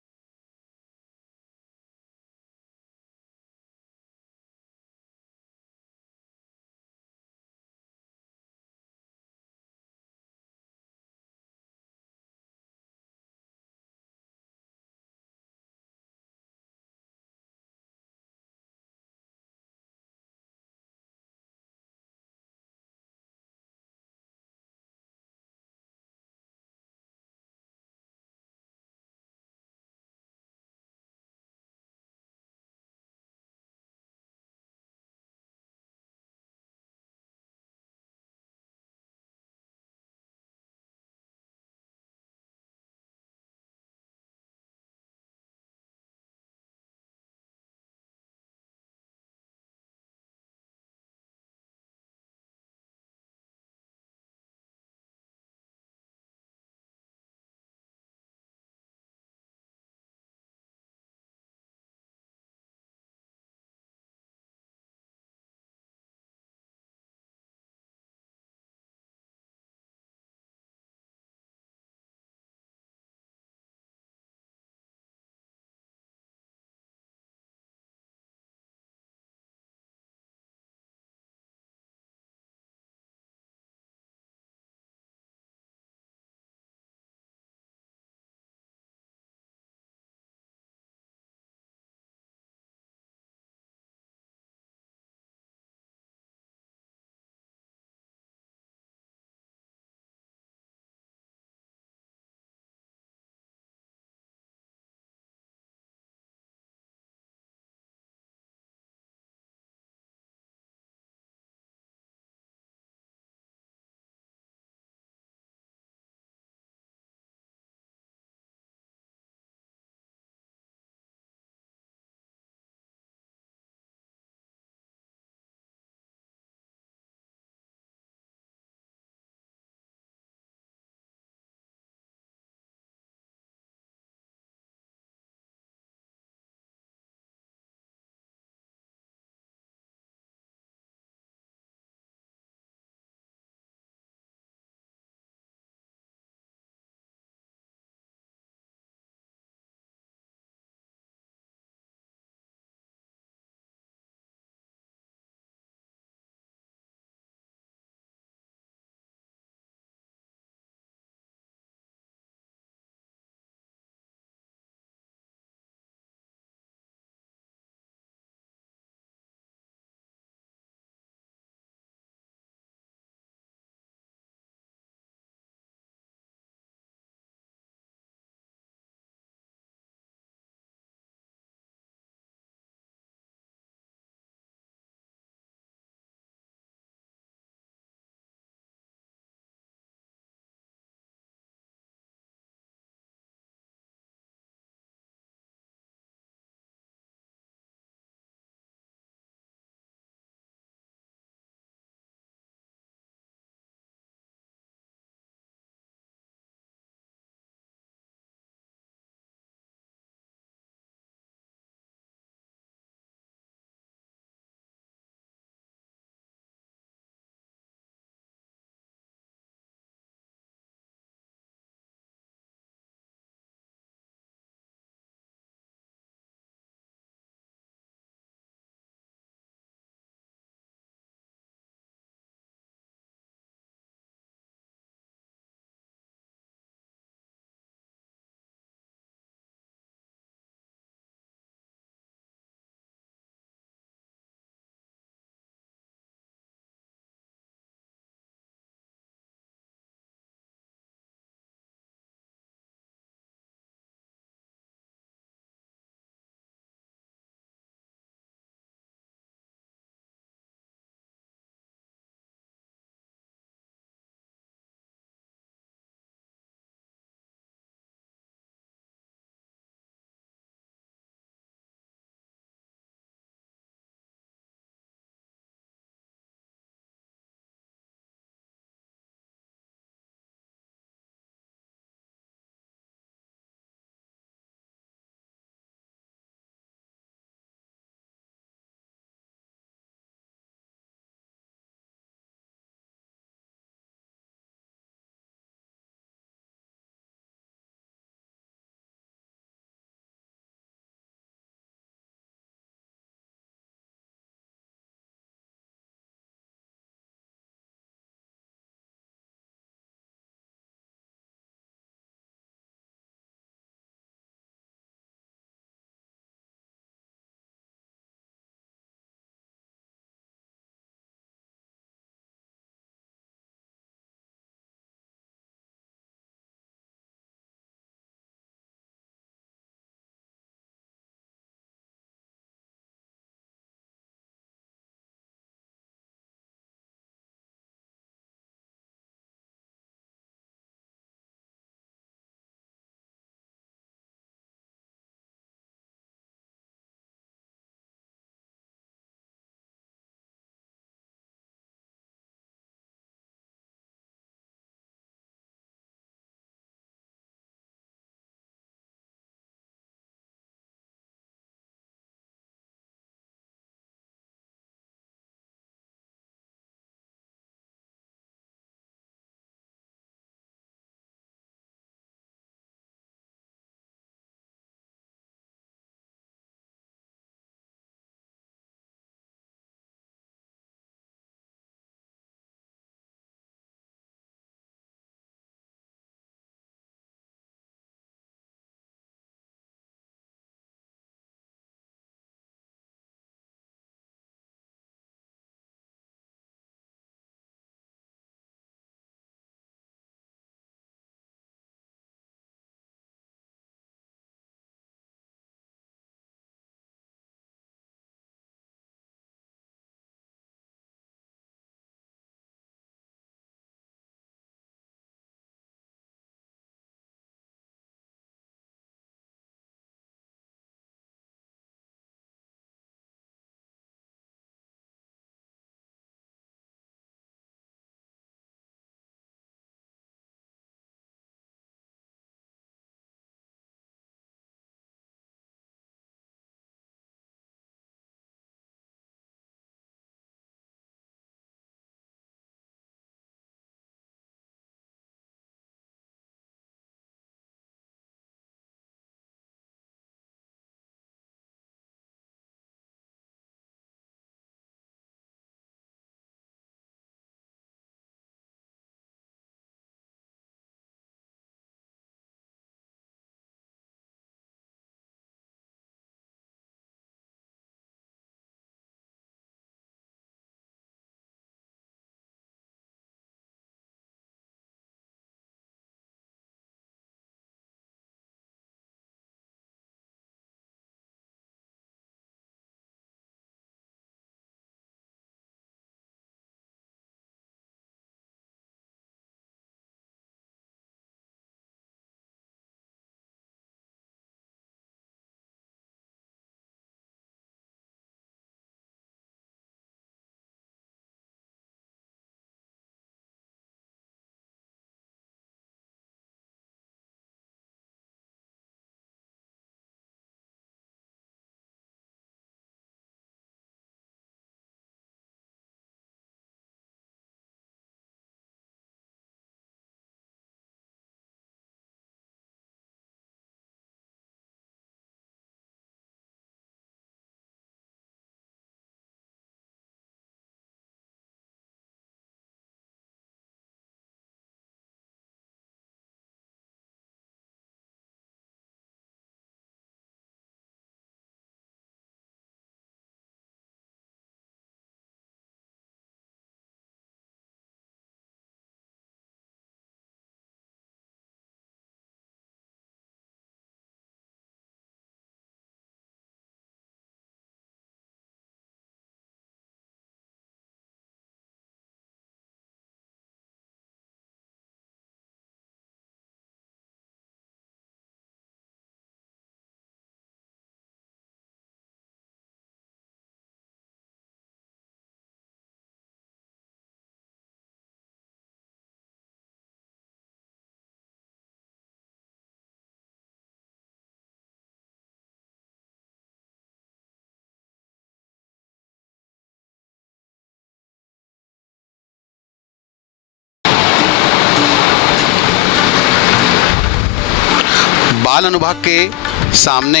बाल अनुभाग के सामने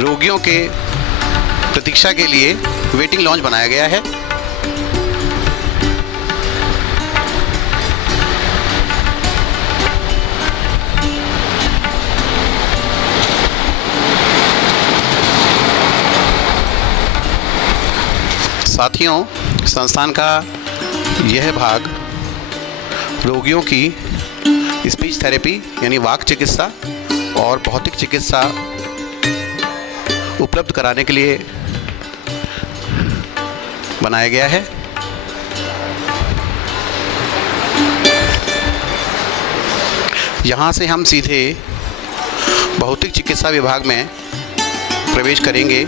रोगियों के प्रतीक्षा के लिए वेटिंग लॉन्ज बनाया गया है। साथियों, संस्थान का यह भाग रोगियों की स्पीच थेरेपी यानी वाक चिकित्सा और भौतिक चिकित्सा उपलब्ध कराने के लिए बनाया गया है। यहाँ से हम सीधे भौतिक चिकित्सा विभाग में प्रवेश करेंगे।